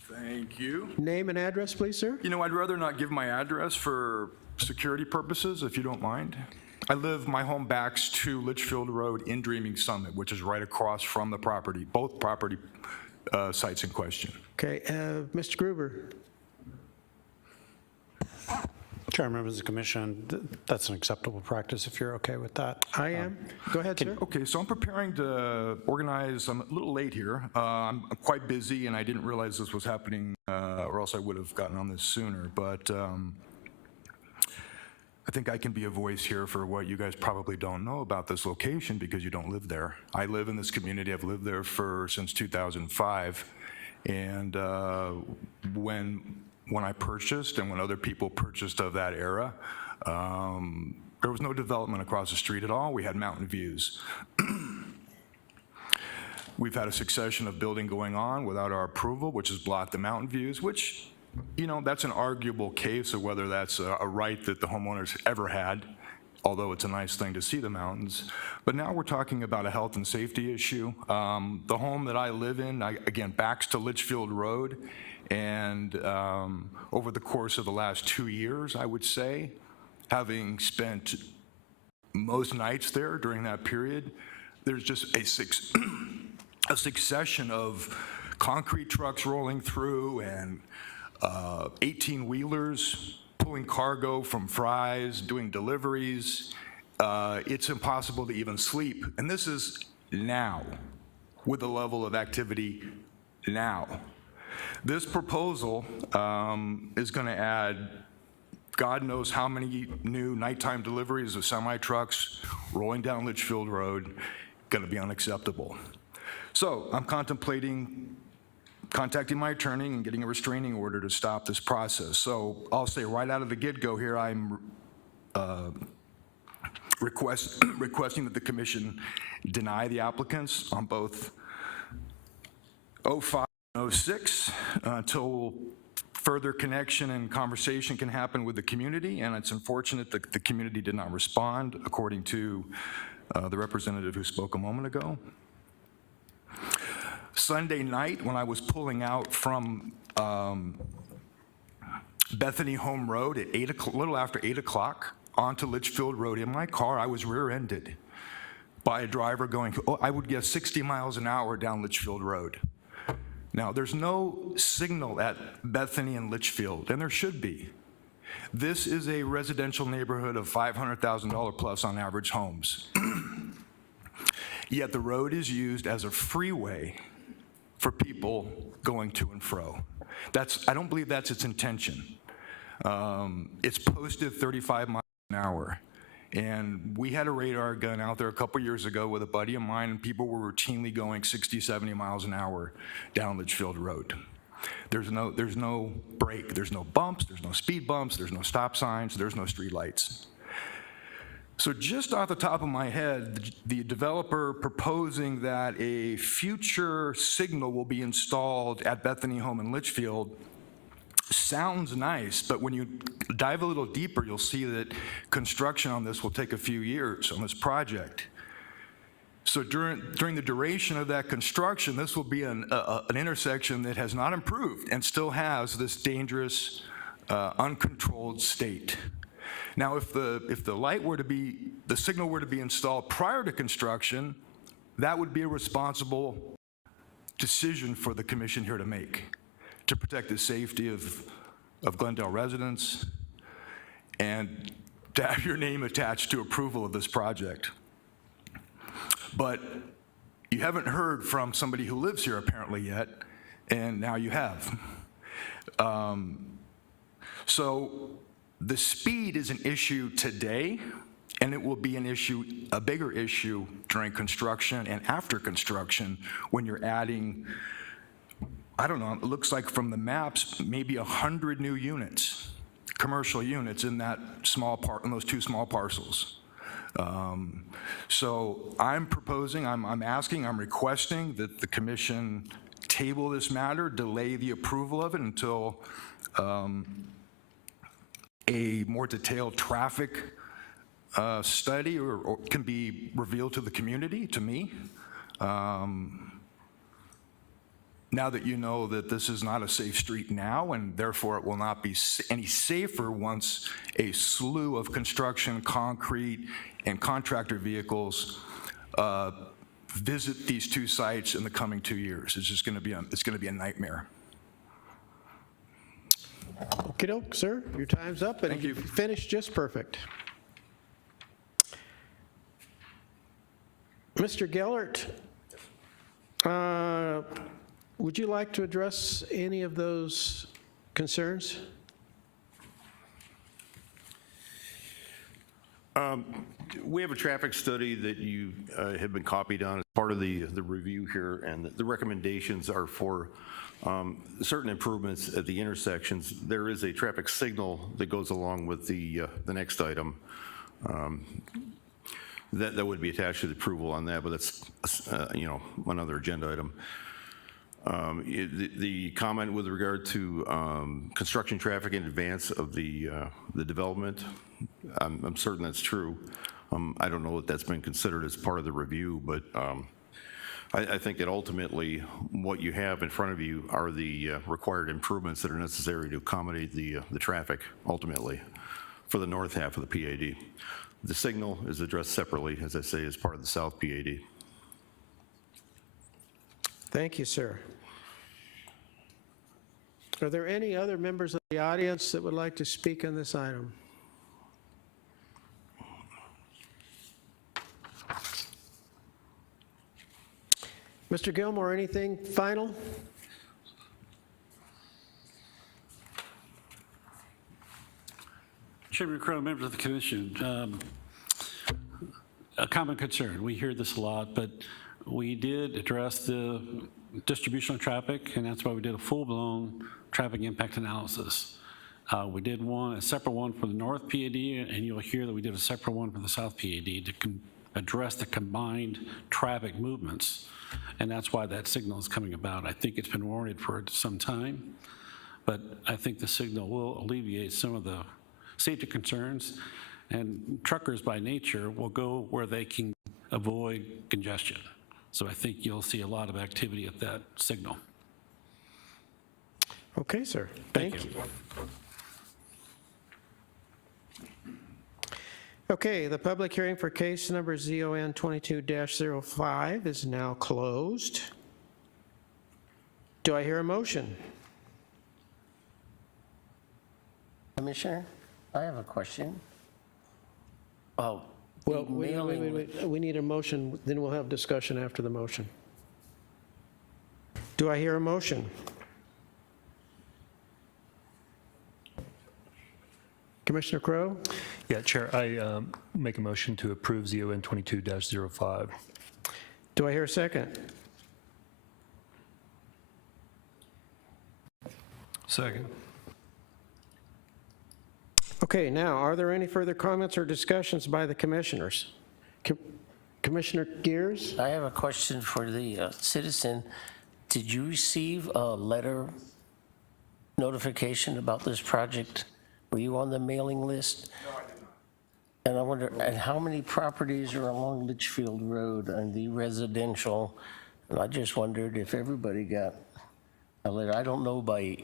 Thank you. Name and address, please, sir? You know, I'd rather not give my address for security purposes, if you don't mind. My home backs to Litchfield Road in Dreaming Summit, which is right across from the property, both property sites in question. Okay, Mr. Gruber. Chair, members of the commission, that's an acceptable practice if you're okay with that. I am. Go ahead, sir. Okay, so I'm preparing to organize, I'm a little late here. I'm quite busy and I didn't realize this was happening or else I would have gotten on this sooner, but I think I can be a voice here for what you guys probably don't know about this location because you don't live there. I live in this community, I've lived there since 2005, and when I purchased and when other people purchased of that era, there was no development across the street at all. We had mountain views. We've had a succession of building going on without our approval, which has blocked the mountain views, which, you know, that's an arguable case of whether that's a right that the homeowners ever had. although it's a nice thing to see the mountains. But now we're talking about a health and safety issue. The home that I live in, again, backs to Litchfield Road, and over the course of the last 2 years, I would say, having spent most nights there during that period, there's just a succession of concrete trucks rolling through and 18-wheelers pulling cargo from Fry's, doing deliveries. It's impossible to even sleep. And this is now, with the level of activity now. This proposal is going to add God knows how many new nighttime deliveries of semi-trucks rolling down Litchfield Road. Going to be unacceptable. So I'm contemplating contacting my attorney and getting a restraining order to stop this process. So I'll say right out of the get-go here, I'm requesting that the commission deny the applicants on both 05 and 06 until further connection and conversation can happen with the community. And it's unfortunate that the community did not respond, according to the representative who spoke a moment ago. Sunday night, when I was pulling out from Bethany Home Road at a little after 8 o'clock onto Litchfield Road in my car, I was rear-ended by a driver going, I would guess 60 miles an hour down Litchfield Road. Now, there's no signal at Bethany and Litchfield, and there should be. This is a residential neighborhood of $500,000 plus on average homes. Yet the road is used as a freeway for people going to and fro. I don't believe that's its intention. It's posted 35 miles an hour. And we had a radar gun out there a couple years ago with a buddy of mine, and people were routinely going 60, 70 miles an hour down Litchfield Road. There's no break, there's no bumps, there's no speed bumps, there's no stop signs, there's no street lights. So just off the top of my head, the developer proposing that a future signal will be installed at Bethany Home in Litchfield sounds nice, but when you dive a little deeper, you'll see that construction on this will take a few years on this project. So during the duration of that construction, this will be an intersection that has not improved and still has this dangerous, uncontrolled state. Now, if the signal were to be installed prior to construction, that would be a responsible decision for the commission here to make, to protect the safety of Glendale residents and to have your name attached to approval of this project. But you haven't heard from somebody who lives here apparently yet, and now you have. So the speed is an issue today, and it will be a bigger issue during construction and after construction when you're adding, I don't know, it looks like from the maps, maybe 100 new units, commercial units in that in those two small parcels. So I'm proposing, I'm asking, I'm requesting that the commission table this matter, delay the approval of it until a more detailed traffic study or can be revealed to the community, to me. Now that you know that this is not a safe street now, and therefore it will not be any safer once a slew of construction, concrete, and contractor vehicles visit these two sites in the coming 2 years. It's just going to be a nightmare. Okey-doke, sir. Your time's up, and you finished just perfect. Mr. Gellert, would you like to address any of those concerns? We have a traffic study that you have been copied on as part of the review here, and the recommendations are for certain improvements at the intersections. There is a traffic signal that goes along with the next item that would be attached to the approval on that, but that's another agenda item. The comment with regard to construction traffic in advance of the development, I'm certain that's true. I don't know that that's been considered as part of the review, but I think that ultimately what you have in front of you are the required improvements that are necessary to accommodate the traffic ultimately for the north half of the PAD. The signal is addressed separately, as I say, as part of the south PAD. Thank you, sir. Are there any other members of the audience that would like to speak on this item? Mr. Gilmore, anything final? Chairman Crow, members of the commission, a common concern. We hear this a lot, but we did address the distribution of traffic, and that's why we did a full-blown traffic impact analysis. We did a separate one for the north PAD, and you'll hear that we did a separate one for the south PAD to address the combined traffic movements, and that's why that signal is coming about. I think it's been warranted for some time, but I think the signal will alleviate some of the safety concerns, and truckers by nature will go where they can avoid congestion. So I think you'll see a lot of activity at that signal. Okay, sir. Thank you. Okay, the public hearing for case number ZON 22-05 is now closed. Do I hear a motion? Commissioner, I have a question. Oh, Well, the wait, mailing. we need a motion, then we'll have discussion after the motion. Do I hear a motion? Commissioner Crowe? Yeah, Chair, I make a motion to approve ZON 22-05. Do I hear a second? Second. Okay, now, are there any further comments or discussions by the commissioners? Commissioner Gears? I have a question for the citizen. Did you receive a letter notification about this project? Were you on the mailing list? No, I did not. And I wonder, and how many properties are along Litchfield Road and the residential? And I just wondered if everybody got a letter. I don't know by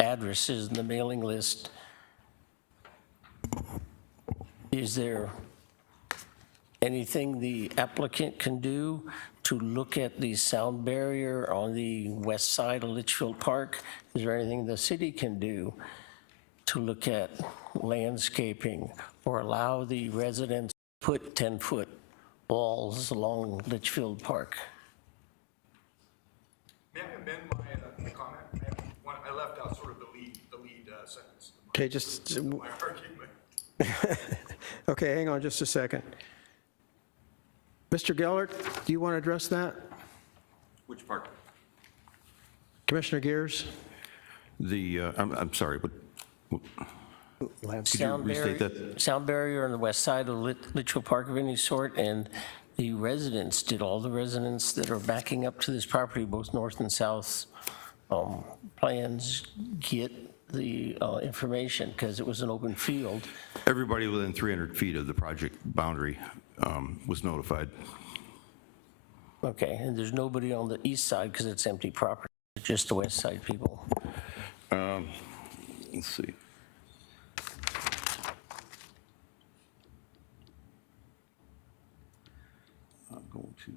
addresses in the mailing list. Is there anything the applicant can do to look at the sound barrier on the west side of Litchfield Park? Is there anything the city can do to look at landscaping or allow the residents to put 10-foot walls along Litchfield Park? May I amend my comment? I left out sort of the lead sentence. Okay, just, My argument. okay, hang on just a second. Mr. Gellert, do you want to address that? Which part? Commissioner Gears? I'm sorry, but Sound restate barrier, that? sound barrier on the west side of Litchfield Park of any sort, and the residents, did all the residents that are backing up to this property, both north and south plans, get the information? Because it was an open field. Everybody within 300 feet of the project boundary was notified. Okay, and there's nobody on the east side because it's empty property, just the west side people. Let's see. I'm going to,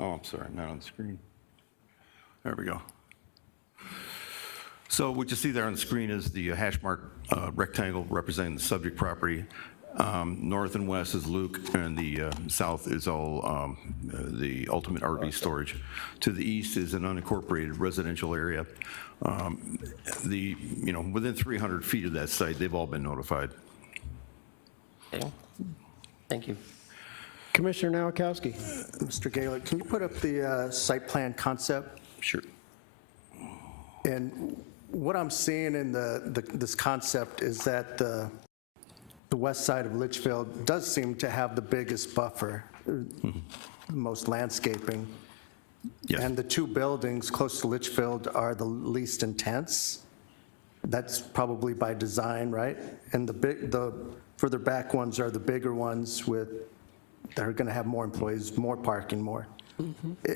oh, I'm sorry, not on the screen. There we go. So what you see there on the screen is the hash mark rectangle representing the subject property. North and west is Luke, and the south is all the ultimate RV storage. To the east is an unincorporated residential area. Within 300 feet of that site, they've all been notified. Okay, thank you. Commissioner Nowakowski? Mr. Gaylor, can you put up the site plan concept? Sure. And what I'm seeing in this concept is that the west side of Litchfield does seem to have the biggest buffer, most landscaping. Yes. And the two buildings close to Litchfield are the least intense. That's probably by design, right? And the further back ones are the bigger ones that are going to have more employees, more parking, more.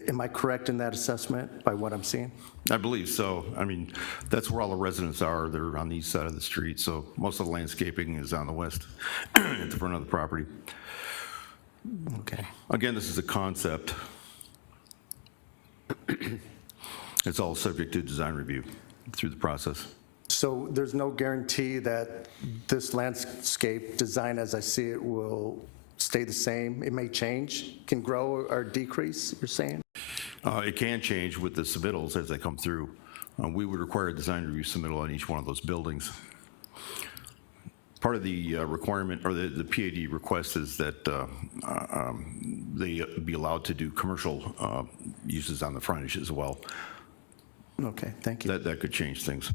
Am I correct in that assessment by what I'm seeing? I believe so. I mean, that's where all the residents are. They're on the east side of the street, so most of the landscaping is on the west, at the front of the property. Okay. Again, this is a concept. It's all subject to design review through the process. So there's no guarantee that this landscape design, as I see it, will stay the same? It may change, can grow or decrease, you're saying? It can change with the submittals as they come through. We would require a design review submittal on each one of those buildings. Part of the requirement, or the PAD request, is that they be allowed to do commercial uses on the frontage as well. Okay, thank you. That could change things.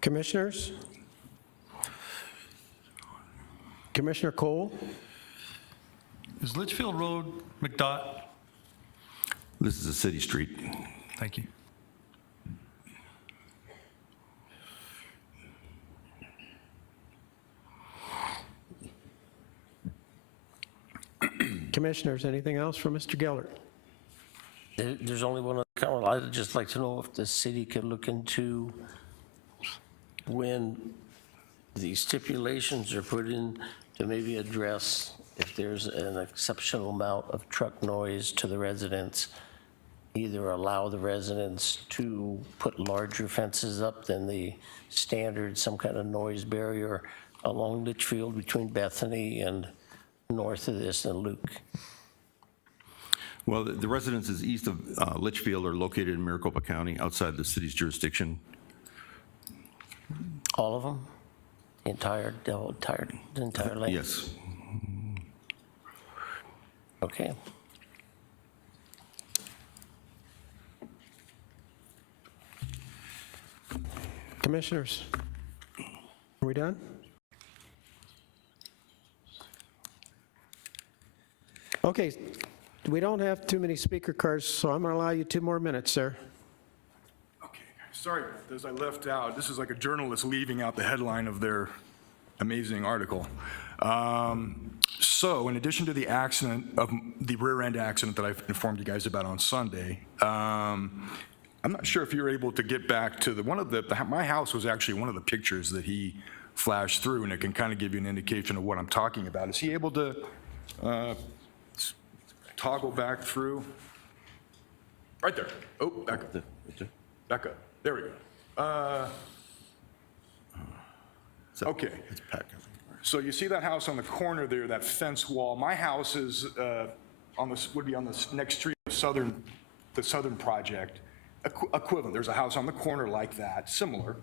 Commissioners? Commissioner Cole? Is Litchfield Road McDOT? This is a city street. Thank you. Commissioners, anything else from Mr. Gellert? There's only one other comment. I'd just like to know if the city could look into when the stipulations are put in to maybe address if there's an exceptional amount of truck noise to the residents, either allow the residents to put larger fences up than the standard, some kind of noise barrier along Litchfield between Bethany and north of this and Luke. Well, the residences east of Litchfield are located in Maricopa County, outside the city's jurisdiction. All of them? The entire length? Yes. Okay. Commissioners, are we done? Okay, we don't have too many speaker cards, so I'm going to allow you 2 more minutes, sir. Okay, sorry about this, I left out, this is like a journalist leaving out the headline of their amazing article. So in addition to the accident, of the rear end accident that I informed you guys about on Sunday, I'm not sure if you were able to get back to my house was actually one of the pictures that he flashed through, and it can kind of give you an indication of what I'm talking about. Is he able to toggle back through? Right there. Oh, back up. Back up. There we go. Okay. So you see that house on the corner there, that fence wall. My house is would be on the next street, the Southern Project. Equivalent. There's a house on the corner like that, similar.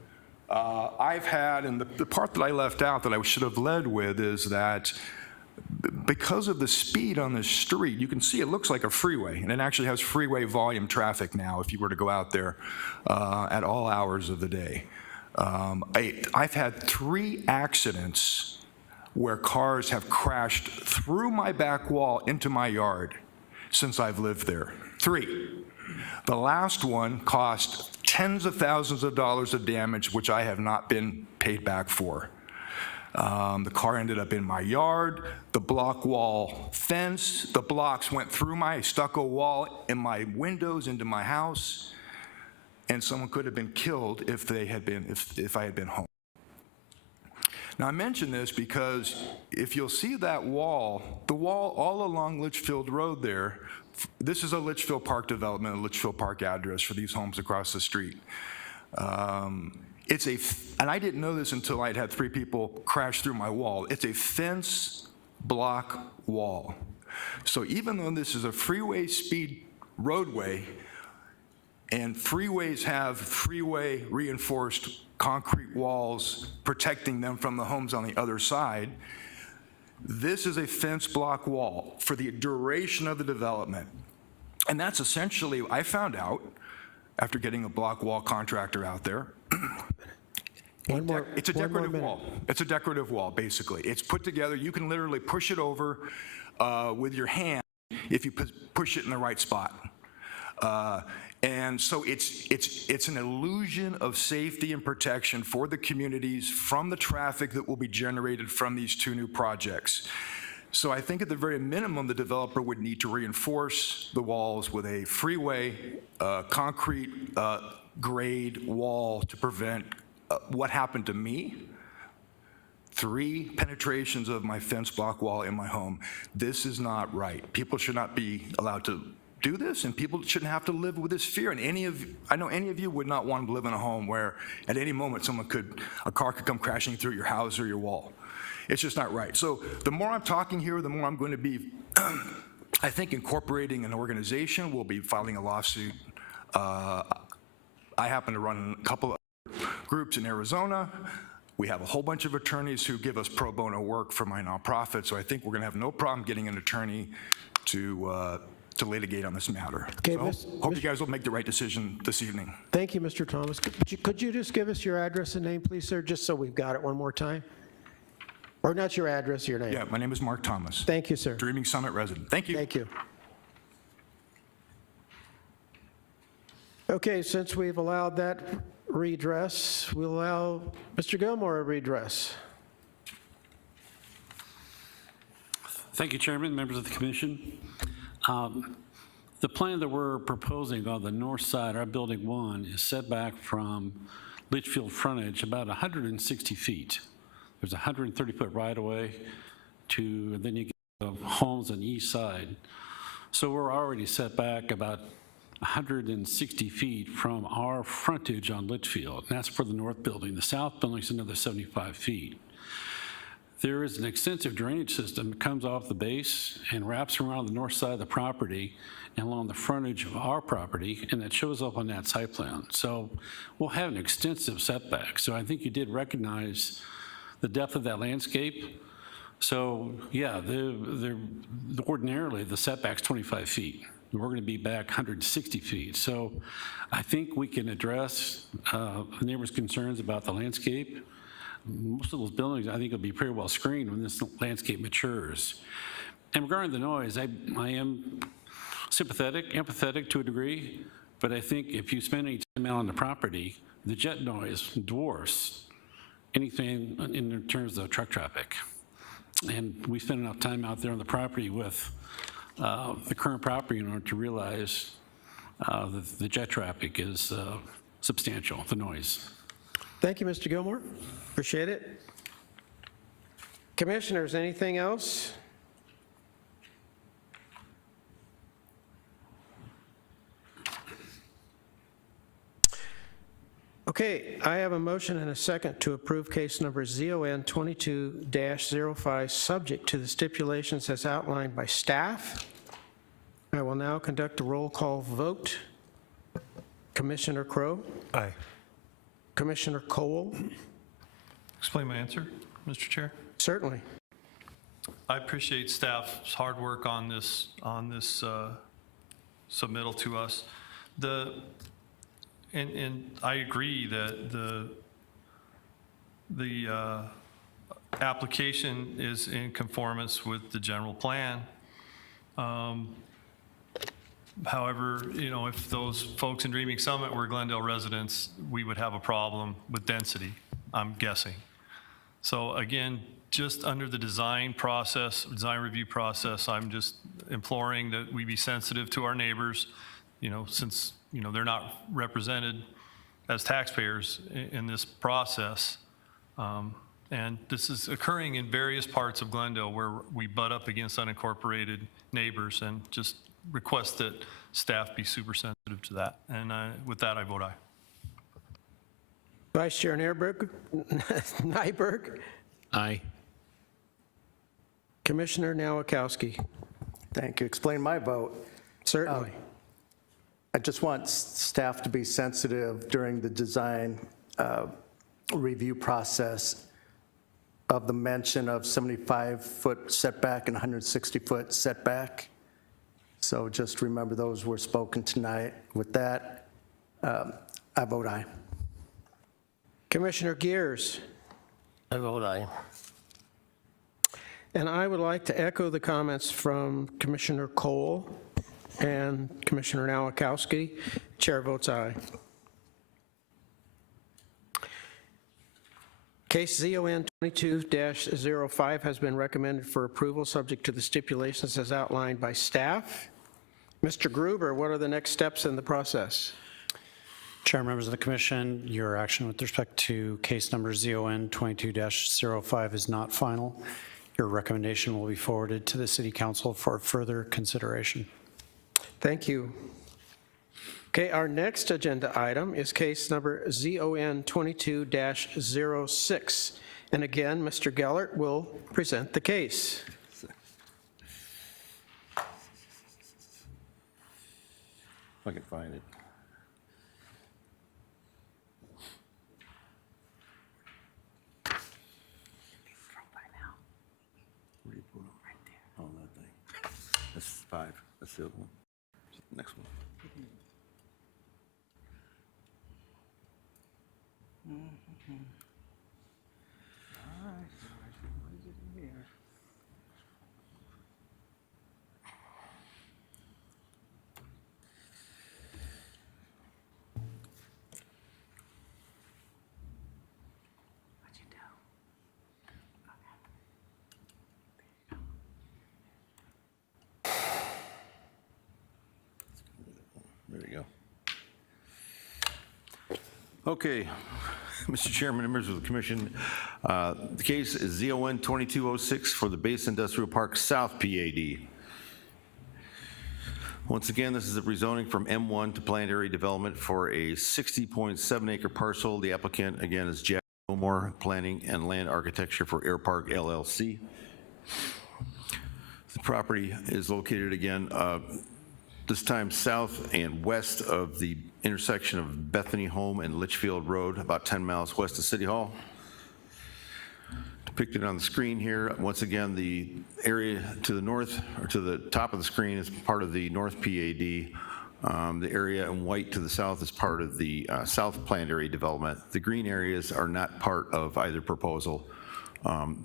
I've had, and the part that I left out that I should have led with is that because of the speed on this street, you can see it looks like a freeway, and it actually has freeway volume traffic now if you were to go out there at all hours of the day. I've had 3 accidents where cars have crashed through my back wall into my yard since I've lived there. 3. The last one cost tens of thousands of dollars of damage, which I have not been paid back for. The car ended up in my yard, the block wall fence, the blocks went through my stucco wall in my windows into my house, and someone could have been killed if I had been home. Now I mention this because if you'll see that wall, the wall all along Litchfield Road there, this is a Litchfield Park development, a Litchfield Park address for these homes across the street. And I didn't know this until I'd had 3 people crash through my wall. It's a fence block wall. So even though this is a freeway speed roadway, and freeways have freeway reinforced concrete walls protecting them from the homes on the other side, this is a fence block wall for the duration of the development. And that's essentially, I found out after getting a block wall contractor out there, it's a decorative wall. It's a decorative wall, basically. It's put together, you can literally push it over with your hand if you push it in the right spot. And so it's an illusion of safety and protection for the communities from the traffic that will be generated from these two new projects. So I think at the very minimum, the developer would need to reinforce the walls with a freeway, concrete grade wall to prevent what happened to me. 3 penetrations of my fence block wall in my home. This is not right. People should not be allowed to do this, and people shouldn't have to live with this fear. And I know any of you would not want to live in a home where at any moment a car could come crashing through your house or your wall. It's just not right. So the more I'm talking here, the more I'm going to be, I think, incorporating an organization. We'll be filing a lawsuit. I happen to run a couple of groups in Arizona. We have a whole bunch of attorneys who give us pro bono work for my nonprofit, so I think we're going to have no problem getting an attorney to litigate on this matter. Okay, So hope you guys will make the right decision this evening. Thank you, Mr. Thomas. Could you just give us your address and name, please, sir, just so we've got it one more time? Or not your address, your name. Yeah, my name is Mark Thomas. Thank you, sir. Dreaming Summit resident. Thank you. Thank you. Okay, since we've allowed that redress, we'll allow Mr. Gilmore a redress. Thank you, Chairman, members of the commission. The plan that we're proposing on the north side, our building 1, is set back from Litchfield frontage about 160 feet. There's a 130-foot right-of-way and then you get the homes on the east side. So we're already set back about 160 feet from our frontage on Litchfield, and that's for the north building. The south building is another 75 feet. There is an extensive drainage system that comes off the base and wraps around the north side of the property and along the frontage of our property, and that shows up on that site plan. So we'll have an extensive setback. So I think you did recognize the depth of that landscape. So yeah, ordinarily the setback's 25 feet. We're going to be back 160 feet. So I think we can address the neighbors' concerns about the landscape. Most of those buildings, I think, will be pretty well screened when this landscape matures. And regarding the noise, I am sympathetic, empathetic to a degree, but I think if you spend any time out on the property, the jet noise dwarfs anything in terms of truck traffic. And we spend enough time out there on the property with the current property in order to realize that the jet traffic is substantial, the noise. Thank you, Mr. Gilmore. Appreciate it. Commissioners, anything else? Okay, I have a motion and a second to approve case number ZON 22-05, subject to the stipulations as outlined by staff. I will now conduct a roll call vote. Commissioner Crowe? Aye. Commissioner Cole? Explain my answer, Mr. Chair. Certainly. I appreciate staff's hard work on this submittal to us. And I agree that the application is in conformance with the general plan. However, if those folks in Dreaming Summit were Glendale residents, we would have a problem with density, I'm guessing. So again, just under the design review process, I'm just imploring that we be sensitive to our neighbors, since they're not represented as taxpayers in this process. And this is occurring in various parts of Glendale where we butt up against unincorporated neighbors, and just request that staff be super sensitive to that. And with that, I vote aye. Vice Chair Nyberg? Aye. Commissioner Nowakowski? Thank you. Explain my vote. Certainly. I just want staff to be sensitive during the design review process of the mention of 75-foot setback and 160-foot setback. So just remember those were spoken tonight. With that, I vote aye. Commissioner Gears? I vote aye. And I would like to echo the comments from Commissioner Cole. and Commissioner Nowakowski. Chair votes aye. Case ZON 22-05 has been recommended for approval, subject to the stipulations as outlined by staff. Mr. Gruber, what are the next steps in the process? Chair, members of the commission, your action with respect to case number ZON 22-05 is not final. Your recommendation will be forwarded to the City Council for further consideration. Thank you. Okay, our next agenda item is case number ZON 22-06. And again, Mr. Gellert will present the case. If I can find it. Where do you put them? Right there. Oh, that thing. That's 5. That's the other one. Next one. There you go. Okay, Mr. Chairman and members of the commission, the case is ZON 2206 for the Base Industrial Park South PAD. Once again, this is a rezoning from M1 to planned area development for a 60.7 acre parcel. The applicant, again, is Jack Gilmore, Planning and Land Architecture for Air Park LLC. The property is located again, this time south and west of the intersection of Bethany Home and Litchfield Road, about 10 miles west of City Hall. Depicted on the screen here, once again, the area to the north, or to the top of the screen, is part of the North PAD. The area in white to the south is part of the South Planned Area Development. The green areas are not part of either proposal.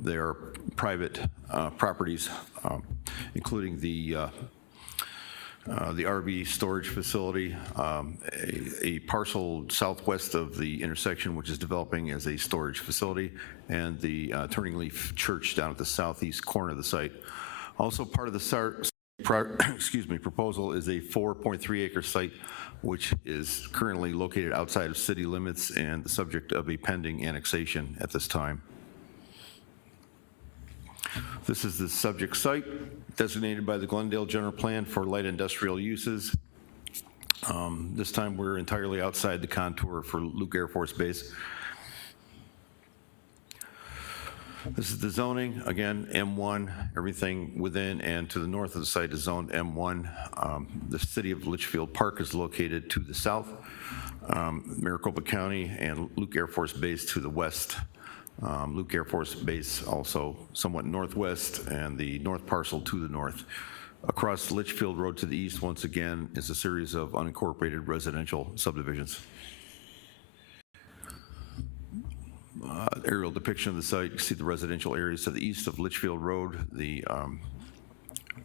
They are private properties, including the RV storage facility, a parcel southwest of the intersection, which is developing as a storage facility, and the Turning Leaf Church down at the southeast corner of the site. Also part of the proposal is a 4.3 acre site, which is currently located outside of city limits and the subject of a pending annexation at this time. This is the subject site, designated by the Glendale General Plan for light industrial uses. This time we're entirely outside the contour for Luke Air Force Base. This is the zoning, again, M1, everything within and to the north of the site is zoned M1. The city of Litchfield Park is located to the south, Maricopa County and Luke Air Force Base to the west. Luke Air Force Base also somewhat northwest, and the north parcel to the north. Across Litchfield Road to the east, once again, is a series of unincorporated residential subdivisions. Aerial depiction of the site, you see the residential areas to the east of Litchfield Road, the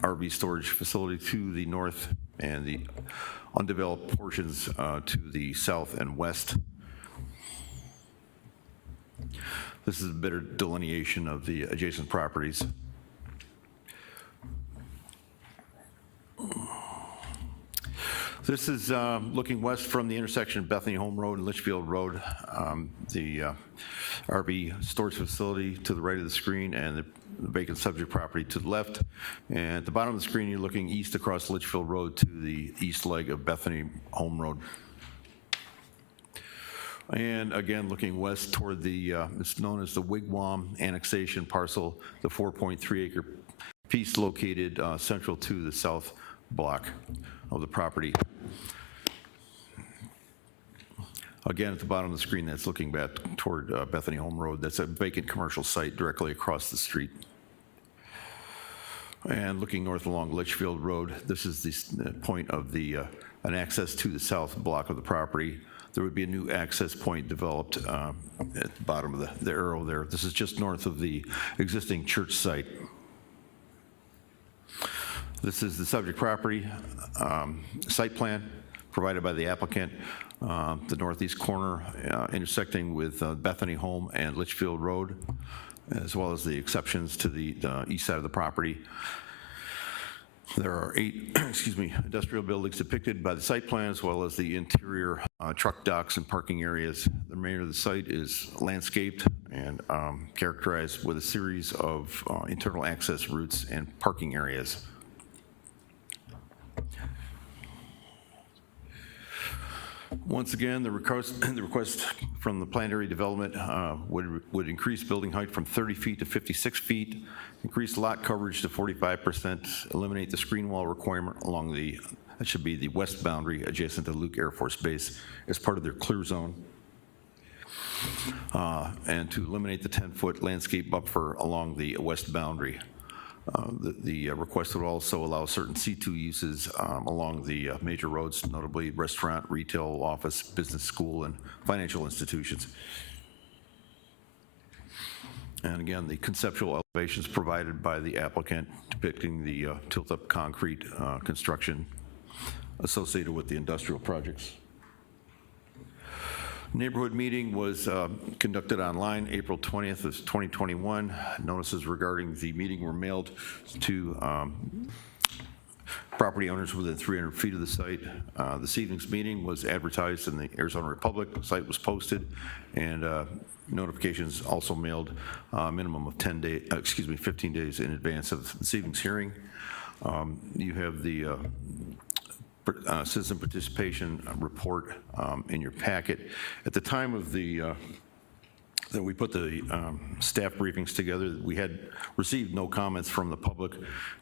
RV storage facility to the north, and the undeveloped portions to the south and west. This is a better delineation of the adjacent properties. This is looking west from the intersection of Bethany Home Road and Litchfield Road, the RV storage facility to the right of the screen, and the vacant subject property to the left. And at the bottom of the screen, you're looking east across Litchfield Road to the east leg of Bethany Home Road. And again, looking west toward the, it's known as the Wigwam annexation parcel, the 4.3 acre piece located central to the south block of the property. Again, at the bottom of the screen, that's looking back toward Bethany Home Road. That's a vacant commercial site directly across the street. And looking north along Litchfield Road, this is the point of the an access to the south block of the property. There would be a new access point developed at the bottom of the arrow there. This is just north of the existing church site. This is the subject property, site plan provided by the applicant, the northeast corner intersecting with Bethany Home and Litchfield Road, as well as the exceptions to the east side of the property. There are 8 industrial buildings depicted by the site plan, as well as the interior truck docks and parking areas. The remainder of the site is landscaped and characterized with a series of internal access routes and parking areas. Once again, the request from the planned area development would increase building height from 30 feet to 56 feet, increase lot coverage to 45%, eliminate the screen wall requirement along that should be the west boundary adjacent to Luke Air Force Base as part of their clear zone, and to eliminate the 10-foot landscape buffer along the west boundary. The request would also allow certain C2 uses along the major roads, notably restaurant, retail, office, business, school, and financial institutions. And again, the conceptual elevations provided by the applicant depicting the tilt-up concrete construction associated with the industrial projects. Neighborhood meeting was conducted online April 20th of 2021. Notices regarding the meeting were mailed to property owners within 300 feet of the site. This evening's meeting was advertised in the Arizona Republic. The site was posted, and notifications also mailed a minimum of 15 days in advance of this evening's hearing. You have the citizen participation report in your packet. At the time of that we put the staff briefings together, we had received no comments from the public.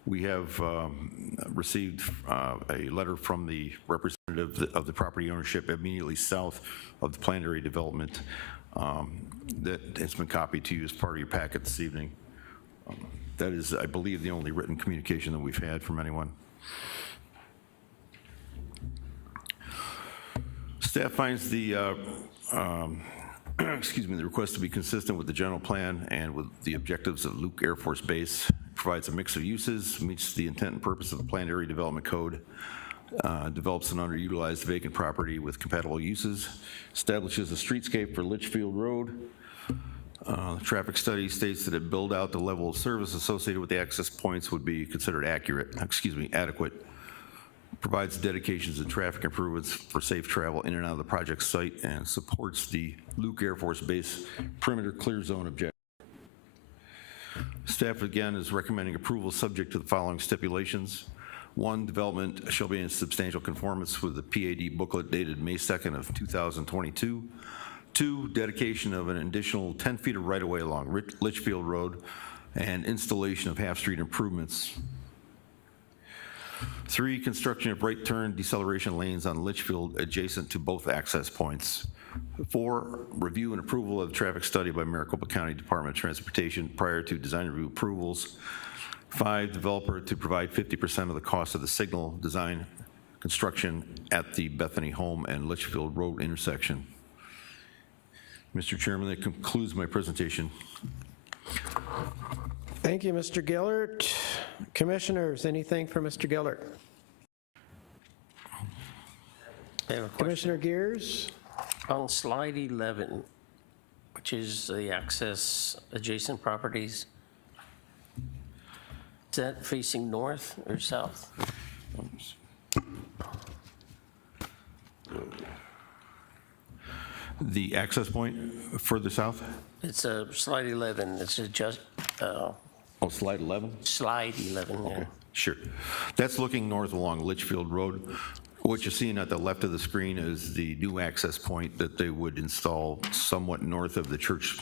We have received a letter from the representative of the property ownership immediately south of the planned area development that has been copied to you as part of your packet this evening. That is, I believe, the only written communication that we've had from anyone. Staff finds the the request to be consistent with the general plan and with the objectives of Luke Air Force Base, provides a mix of uses, meets the intent and purpose of the planned area development code, develops an underutilized vacant property with compatible uses, establishes a streetscape for Litchfield Road. Traffic study states that it build out the level of service associated with the access points would be considered adequate. Provides dedications and traffic improvements for safe travel in and out of the project site, and supports the Luke Air Force Base perimeter clear zone objective. Staff again is recommending approval subject to the following stipulations. 1, development shall be in substantial conformance with the PAD booklet dated May 2nd of 2022. 2, dedication of an additional 10 feet of right-of-way along Litchfield Road and installation of half-street improvements. 3, construction of right turn deceleration lanes on Litchfield adjacent to both access points. 4, review and approval of the traffic study by Maricopa County Department of Transportation prior to design review approvals. 5, developer to provide 50% of the cost of the signal design construction at the Bethany Home and Litchfield Road intersection. Mr. Chairman, that concludes my presentation. Thank you, Mr. Gillert. Commissioners, anything for Mr. Gillert? Commissioner Gears? On slide 11, which is the access adjacent properties, is that facing north or south? The access point further south? It's slide 11. It's just Oh, slide 11? slide 11. Yeah. Okay, sure. That's looking north along Litchfield Road. What you're seeing at the left of the screen is the new access point that they would install somewhat north of the church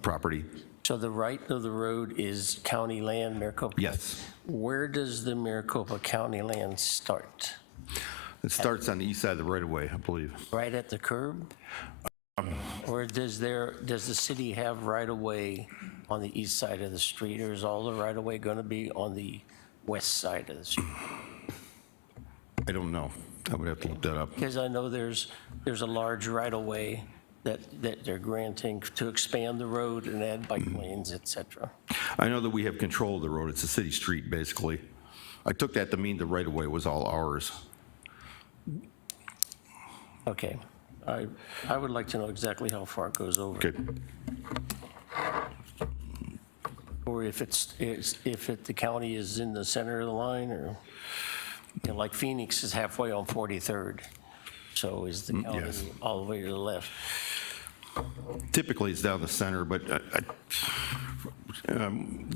property. So the right of the road is county land, Maricopa? Yes. Where does the Maricopa County land start? It starts on the east side of the right-of-way, I believe. Right at the curb? Or does the city have right-of-way on the east side of the street, or is all the right-of-way going to be on the west side of the street? I don't know. I would have to look that up. Because I know there's a large right-of-way that they're granting to expand the road and add bike lanes, et cetera. I know that we have control of the road. It's a city street, basically. I took that to mean the right-of-way was all ours. Okay. I would like to know exactly how far it goes over. Okay. Or if the county is in the center of the line, or, you know, like Phoenix is halfway on 43rd. So is the county Yes. all the way to the left? Typically, it's down the center, but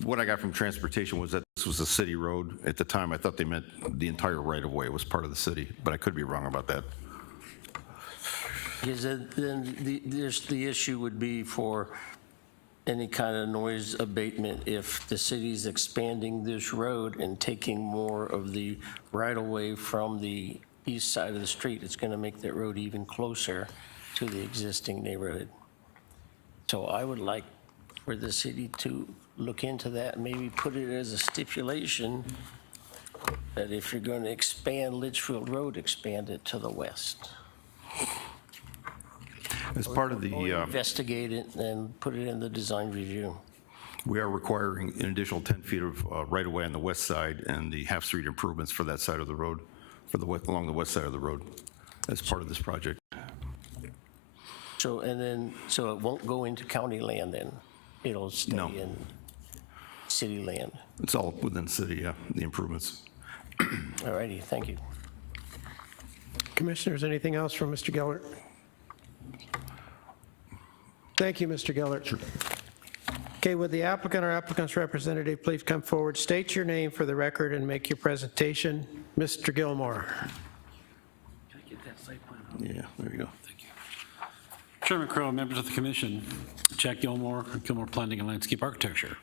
what I got from transportation was that this was a city road. At the time, I thought they meant the entire right-of-way was part of the city, but I could be wrong about that. Because then the issue would be for any kind of noise abatement if the city's expanding this road and taking more of the right-of-way from the east side of the street. It's going to make that road even closer to the existing neighborhood. So I would like for the city to look into that and maybe put it as a stipulation that if you're going to expand Litchfield Road, expand it to the west. As part of the, Investigate it and put it in the design review. we are requiring an additional 10 feet of right-of-way on the west side and the half-street improvements for that side of the road, along the west side of the road, as part of this project. So, so it won't go into county land then? It'll stay No. in city land? It's all within city, yeah, the improvements. All righty, thank you. Commissioners, anything else from Mr. Gellert? Thank you, Mr. Gellert. Okay, would the applicant or applicant's representative please come forward, state your name for the record, and make your presentation. Mr. Gilmore. Can I get that site plan? Yeah, there you go. Thank you. Chairman Crowe, members of the commission, Jack Gilmore, Gilmore Planning and Landscape Architecture.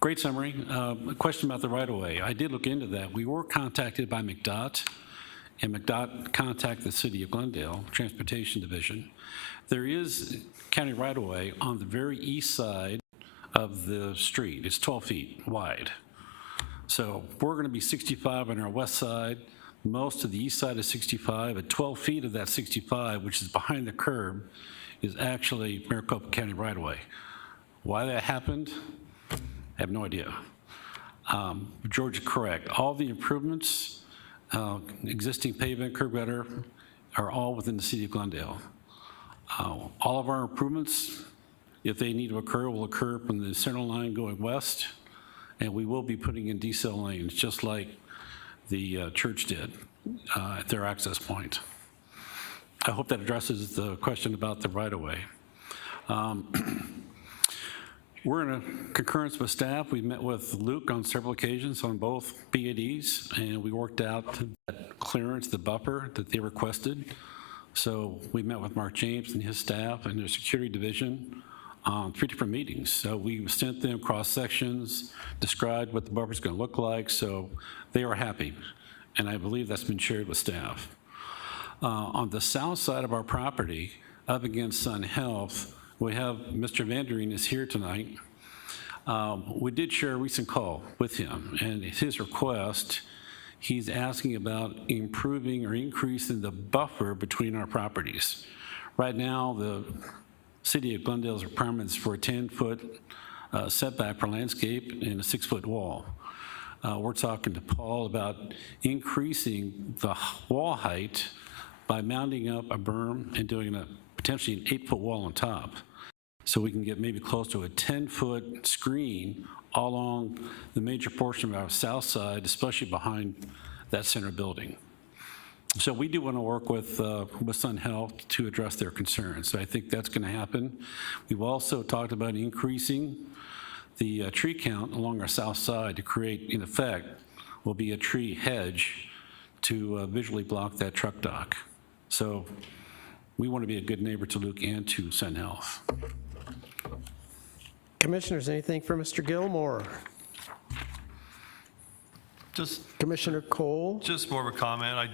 Great summary. A question about the right-of-way. I did look into that. We were contacted by McDOT, and McDOT contacted the City of Glendale Transportation Division. There is county right-of-way on the very east side of the street. It's 12 feet wide. So we're going to be 65 on our west side. Most of the east side is 65. At 12 feet of that 65, which is behind the curb, is actually Maricopa County right-of-way. Why that happened, I have no idea. George is correct. All the improvements, existing pavement, curb gutter, are all within the City of Glendale. All of our improvements, if they need to occur, will occur from the center line going west, and we will be putting in decel lanes, just like the church did at their access point. I hope that addresses the question about the right-of-way. We're in a concurrence with staff. We met with Luke on several occasions on both PADs, and we worked out that clearance, the buffer that they requested. So we met with Mark James and his staff and their security division on 3 different meetings. So we sent them cross-sections, described what the buffer's going to look like, so they were happy, and I believe that's been shared with staff. On the south side of our property, up against Sun Health, we have Mr. Vandereen is here tonight. We did share a recent call with him, and at his request, he's asking about improving or increasing the buffer between our properties. Right now, the City of Glendale's requirements for a 10-foot setback for landscape and a 6-foot wall. We're talking to Paul about increasing the wall height by mounting up a berm and doing potentially an 8-foot wall on top. So we can get maybe close to a 10-foot screen all along the major portion of our south side, especially behind that center building. So we do want to work with Sun Health to address their concerns. So I think that's going to happen. We've also talked about increasing the tree count along our south side to create, in effect, will be a tree hedge to visually block that truck dock. So we want to be a good neighbor to Luke and to Sun Health. Commissioners, anything for Mr. Gilmore? Commissioner Cole? Just more of a comment. I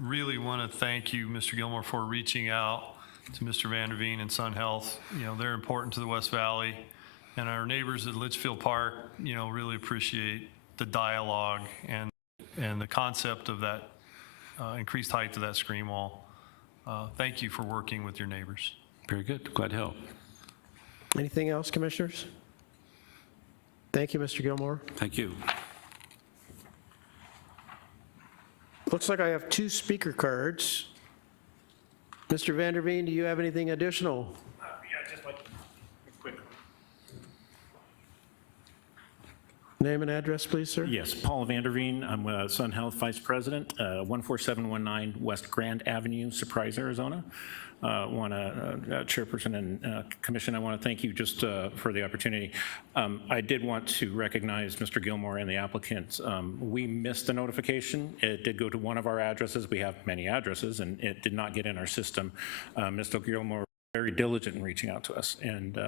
really want to thank you, Mr. Gilmore, for reaching out to Mr. Vanderveen and Sun Health. You know, they're important to the West Valley, and our neighbors at Litchfield Park, you know, really appreciate the dialogue and the concept of that increased height of that screen wall. thank you for working with your neighbors. Very good, glad to help. Anything else, commissioners? Thank you, Mr. Gilmore. Thank you. Looks like I have 2 speaker cards. Mr. Vanderveen, do you have anything additional? Yeah, just like quick. Name and address, please, sir. Yes, Paul Vanderveen. I'm Sun Health Vice President, 14719 West Grand Avenue, Surprise, Arizona. Chairperson and Commission, I want to thank you just for the opportunity. I did want to recognize Mr. Gilmore and the applicant. We missed the notification. It did go to one of our addresses. We have many addresses, and it did not get in our system. Mr. Gilmore very diligent in reaching out to us. And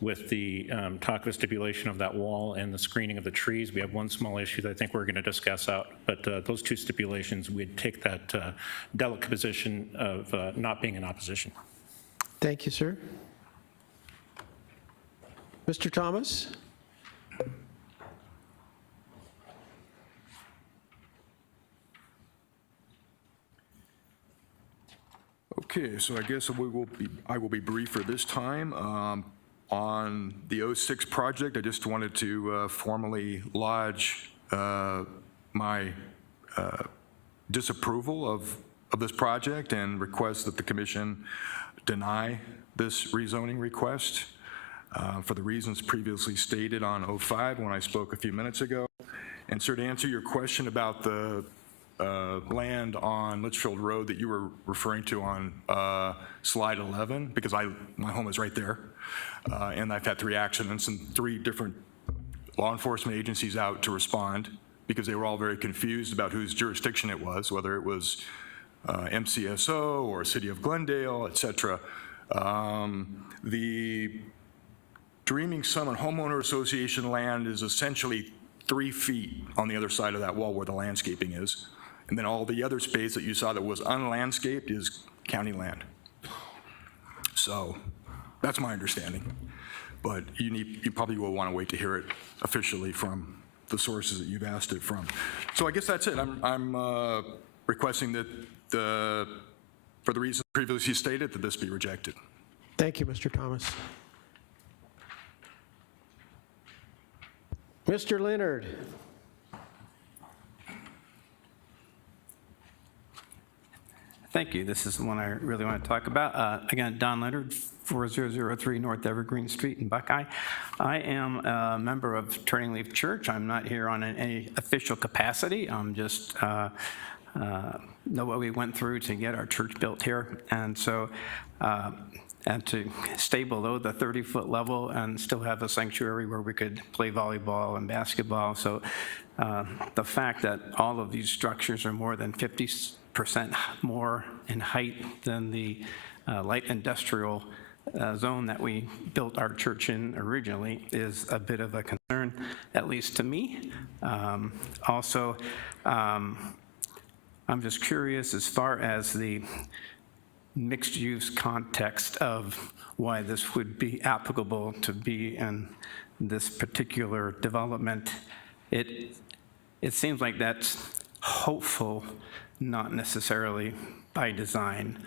with the talk of stipulation of that wall and the screening of the trees, we have one small issue that I think we're going to discuss out. But those 2 stipulations, we'd take that delicate position of not being in opposition. Thank you, sir. Mr. Thomas? Okay, so I guess I will be briefer this time. On the 06 project, I just wanted to formally lodge my disapproval of this project and request that the commission deny this rezoning request for the reasons previously stated on 05 when I spoke a few minutes ago. And sir, to answer your question about the land on Litchfield Road that you were referring to on slide 11, because my home is right there, and I've had 3 accidents and 3 different law enforcement agencies out to respond because they were all very confused about whose jurisdiction it was, whether it was MCSO or City of Glendale, et cetera. The Dreaming Summit Homeowner Association land is essentially 3 feet on the other side of that wall where the landscaping is. And then all the other space that you saw that was unlandscaped is county land. So that's my understanding. But you probably will want to wait to hear it officially from the sources that you've asked it from. So I guess that's it. I'm requesting that for the reasons previously stated, that this be rejected. Thank you, Mr. Thomas. Mr. Leonard. Thank you. This is the one I really want to talk about. Again, Don Leonard, 4003 North Evergreen Street in Buckeye. I am a member of Turning Leaf Church. I'm not here on any official capacity. I'm just know what we went through to get our church built here. And so, and to stay below the 30-foot level and still have a sanctuary where we could play volleyball and basketball. So the fact that all of these structures are more than 50% more in height than the light industrial zone that we built our church in originally is a bit of a concern, at least to me. Also, I'm just curious as far as the mixed-use context of why this would be applicable to be in this particular development. It seems like that's hopeful, not necessarily by design.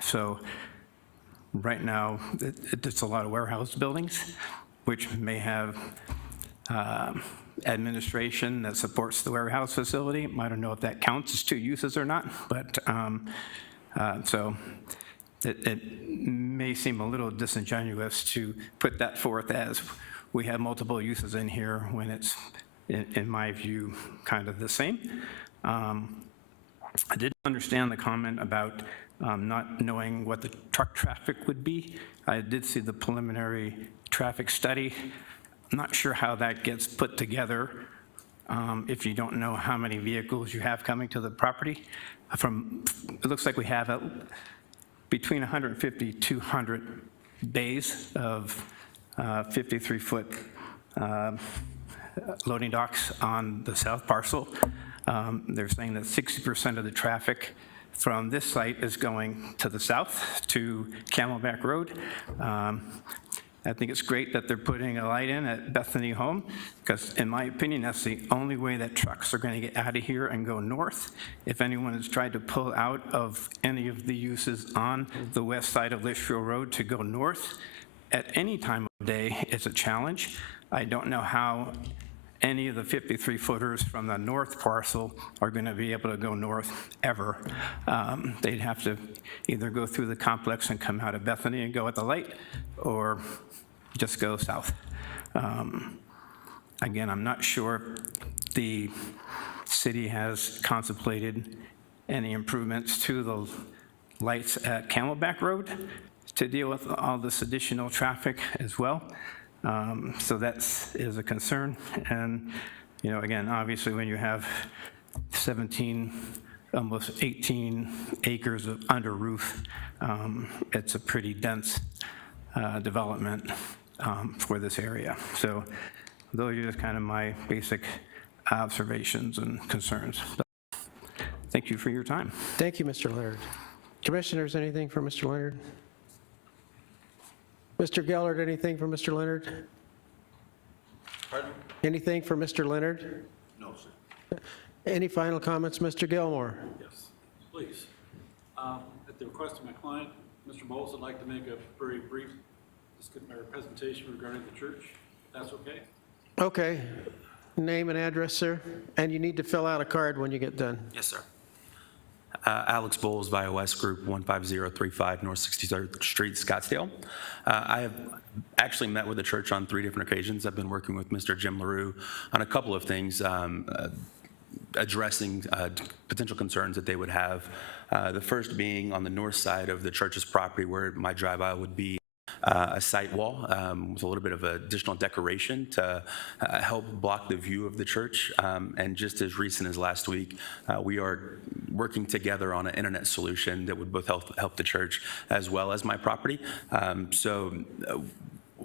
So right now, it's a lot of warehouse buildings, which may have administration that supports the warehouse facility. I don't know if that counts as 2 uses or not, but so it may seem a little disingenuous to put that forth as we have multiple uses in here when it's, in my view, kind of the same. I did understand the comment about not knowing what the truck traffic would be. I did see the preliminary traffic study. I'm not sure how that gets put together if you don't know how many vehicles you have coming to the property. It looks like we have between 150 to 200 bays of 53-foot loading docks on the south parcel. They're saying that 60% of the traffic from this site is going to the south to Camelback Road. I think it's great that they're putting a light in at Bethany Home, because in my opinion, that's the only way that trucks are going to get out of here and go north. If anyone has tried to pull out of any of the uses on the west side of Litchfield Road to go north, at any time of day, it's a challenge. I don't know how any of the 53-footers from the north parcel are going to be able to go north ever. They'd have to either go through the complex and come out of Bethany and go at the light, or just go south. Again, I'm not sure the city has contemplated any improvements to the lights at Camelback Road to deal with all this additional traffic as well. So that is a concern. And, you know, again, obviously when you have 17, almost 18 acres of under roof, it's a pretty dense development for this area. So those are just kind of my basic observations and concerns. Thank you for your time. Thank you, Mr. Leonard. Commissioners, anything for Mr. Leonard? Mr. Gellert, anything for Mr. Leonard? Pardon? Anything for Mr. Leonard? No, sir. Any final comments, Mr. Gilmore? Yes, please. At the request of my client, Mr. Bowles, I'd like to make a very brief presentation regarding the church, if that's okay. Okay. Name and address, sir? And you need to fill out a card when you get done. Yes, sir. Alex Bowles, BioWest Group, 15035 North 63rd Street, Scottsdale. I have actually met with the church on 3 different occasions. I've been working with Mr. Jim LaRue on a couple of things, addressing potential concerns that they would have. The first being on the north side of the church's property, where my drive aisle would be a site wall with a little bit of additional decoration to help block the view of the church. And just as recent as last week, we are working together on an internet solution that would both help the church as well as my property. So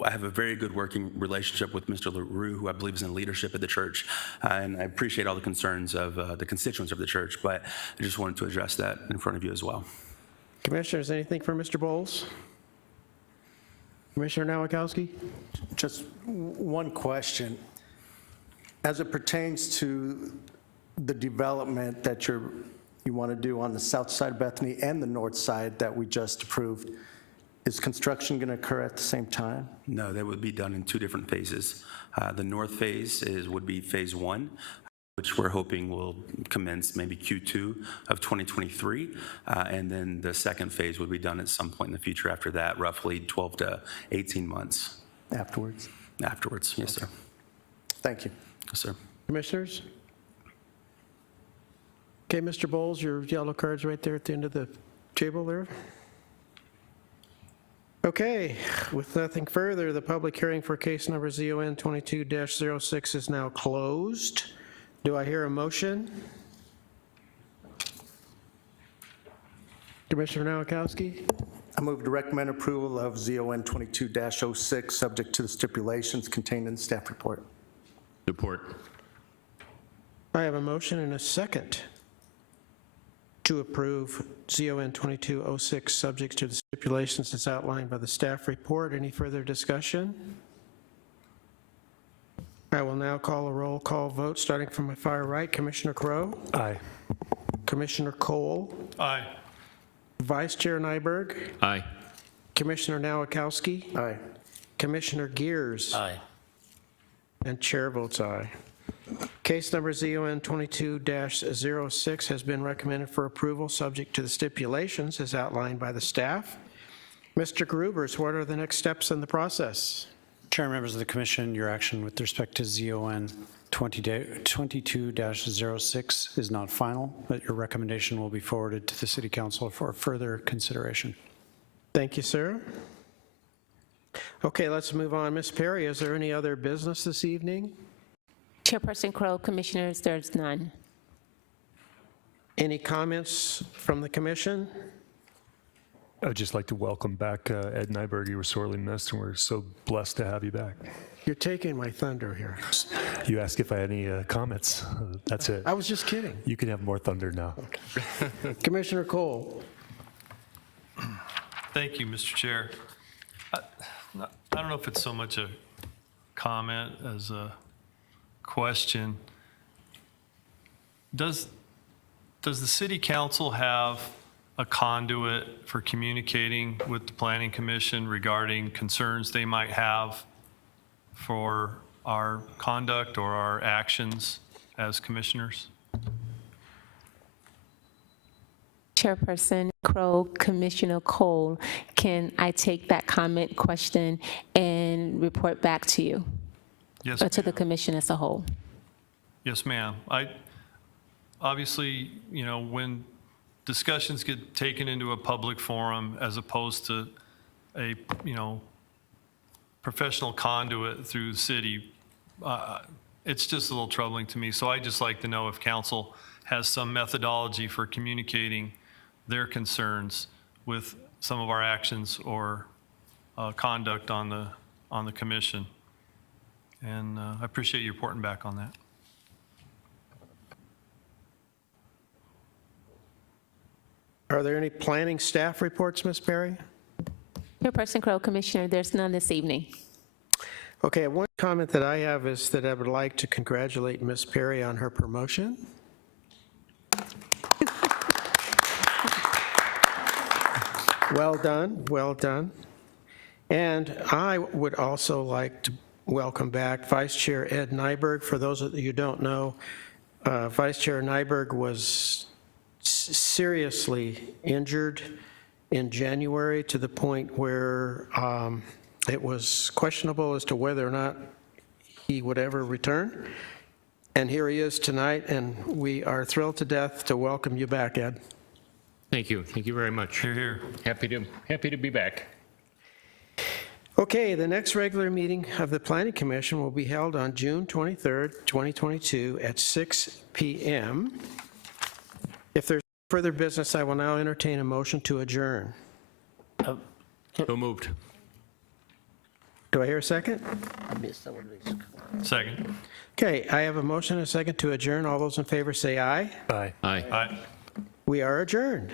I have a very good working relationship with Mr. LaRue, who I believe is in leadership at the church, and I appreciate all the concerns of the constituents of the church, but I just wanted to address that in front of you as well. Commissioners, anything for Mr. Bowles? Commissioner Nowakowski? Just one question. As it pertains to the development that you want to do on the south side of Bethany and the north side that we just approved, is construction going to occur at the same time? No, that would be done in 2 different phases. The north phase would be phase 1, which we're hoping will commence maybe Q2 of 2023. And then the second phase would be done at some point in the future after that, roughly 12 to 18 months. Afterwards? Afterwards, yes, sir. Thank you. Yes, sir. Commissioners? Okay, Mr. Bowles, your yellow card's right there at the end of the table there. Okay, with nothing further, the public hearing for case number ZON 22-06 is now closed. Do I hear a motion? Commissioner Nowakowski? I move to recommend approval of ZON 22-06, subject to the stipulations contained in the staff report. Support. I have a motion and a second to approve ZON 22-06, subject to the stipulations as outlined by the staff report. Any further discussion? I will now call a roll call vote, starting from my far right. Commissioner Crowe? Aye. Commissioner Cole? Aye. Vice Chair Nyberg? Aye. Commissioner Nowakowski? Aye. Commissioner Gears? Aye. And chair votes aye. Case number ZON 22-06 has been recommended for approval, subject to the stipulations as outlined by the staff. Mr. Grubers, what are the next steps in the process? Chair and members of the commission, your action with respect to ZON 22-06 is not final, but your recommendation will be forwarded to the City Council for further consideration. Thank you, sir. Okay, let's move on. Ms. Perry, is there any other business this evening? Chairperson Crowe, Commissioners, there's none. Any comments from the commission? I'd just like to welcome back Ed Nyberg. You were sorely missed, and we're so blessed to have you back. You're taking my thunder here. You asked if I had any comments. That's it. I was just kidding. You can have more thunder now. Commissioner Cole. Thank you, Mr. Chair. I don't know if it's so much a comment as a question. Does the city council have a conduit for communicating with the planning commission regarding concerns they might have for our conduct or our actions as commissioners? Chairperson Crow, Commissioner Cole, can I take that comment, question, and report back to you? Yes, or to the commission as a whole? Yes, ma'am. Obviously, you know, when discussions get taken into a public forum as opposed to a, you know, professional conduit through the city, it's just a little troubling to me. So I'd just like to know if council has some methodology for communicating their concerns with some of our actions or conduct on the commission. And I appreciate you reporting back on that. Are there any planning staff reports, Ms. Perry? Chairperson Crow, Commissioner, there's none this evening. Okay, one comment that I have is that I would like to congratulate Ms. Perry on her promotion. Well done, well done. And I would also like to welcome back Vice Chair Ed Nyberg. For those of you who don't know, Vice Chair Nyberg was seriously injured in January to the point where it was questionable as to whether or not he would ever return. And here he is tonight, and we are thrilled to death to welcome you back, Ed. Thank you. Thank you very much. Hear, hear. Happy to be back. Okay, the next regular meeting of the Planning Commission will be held on June 23rd, 2022 at 6 p.m. If there's further business, I will now entertain a motion to adjourn. So moved. Do I hear a second? I missed some of these. Second. Okay, I have a motion and a second to adjourn. All those in favor say aye. Aye. Aye. Aye. We are adjourned.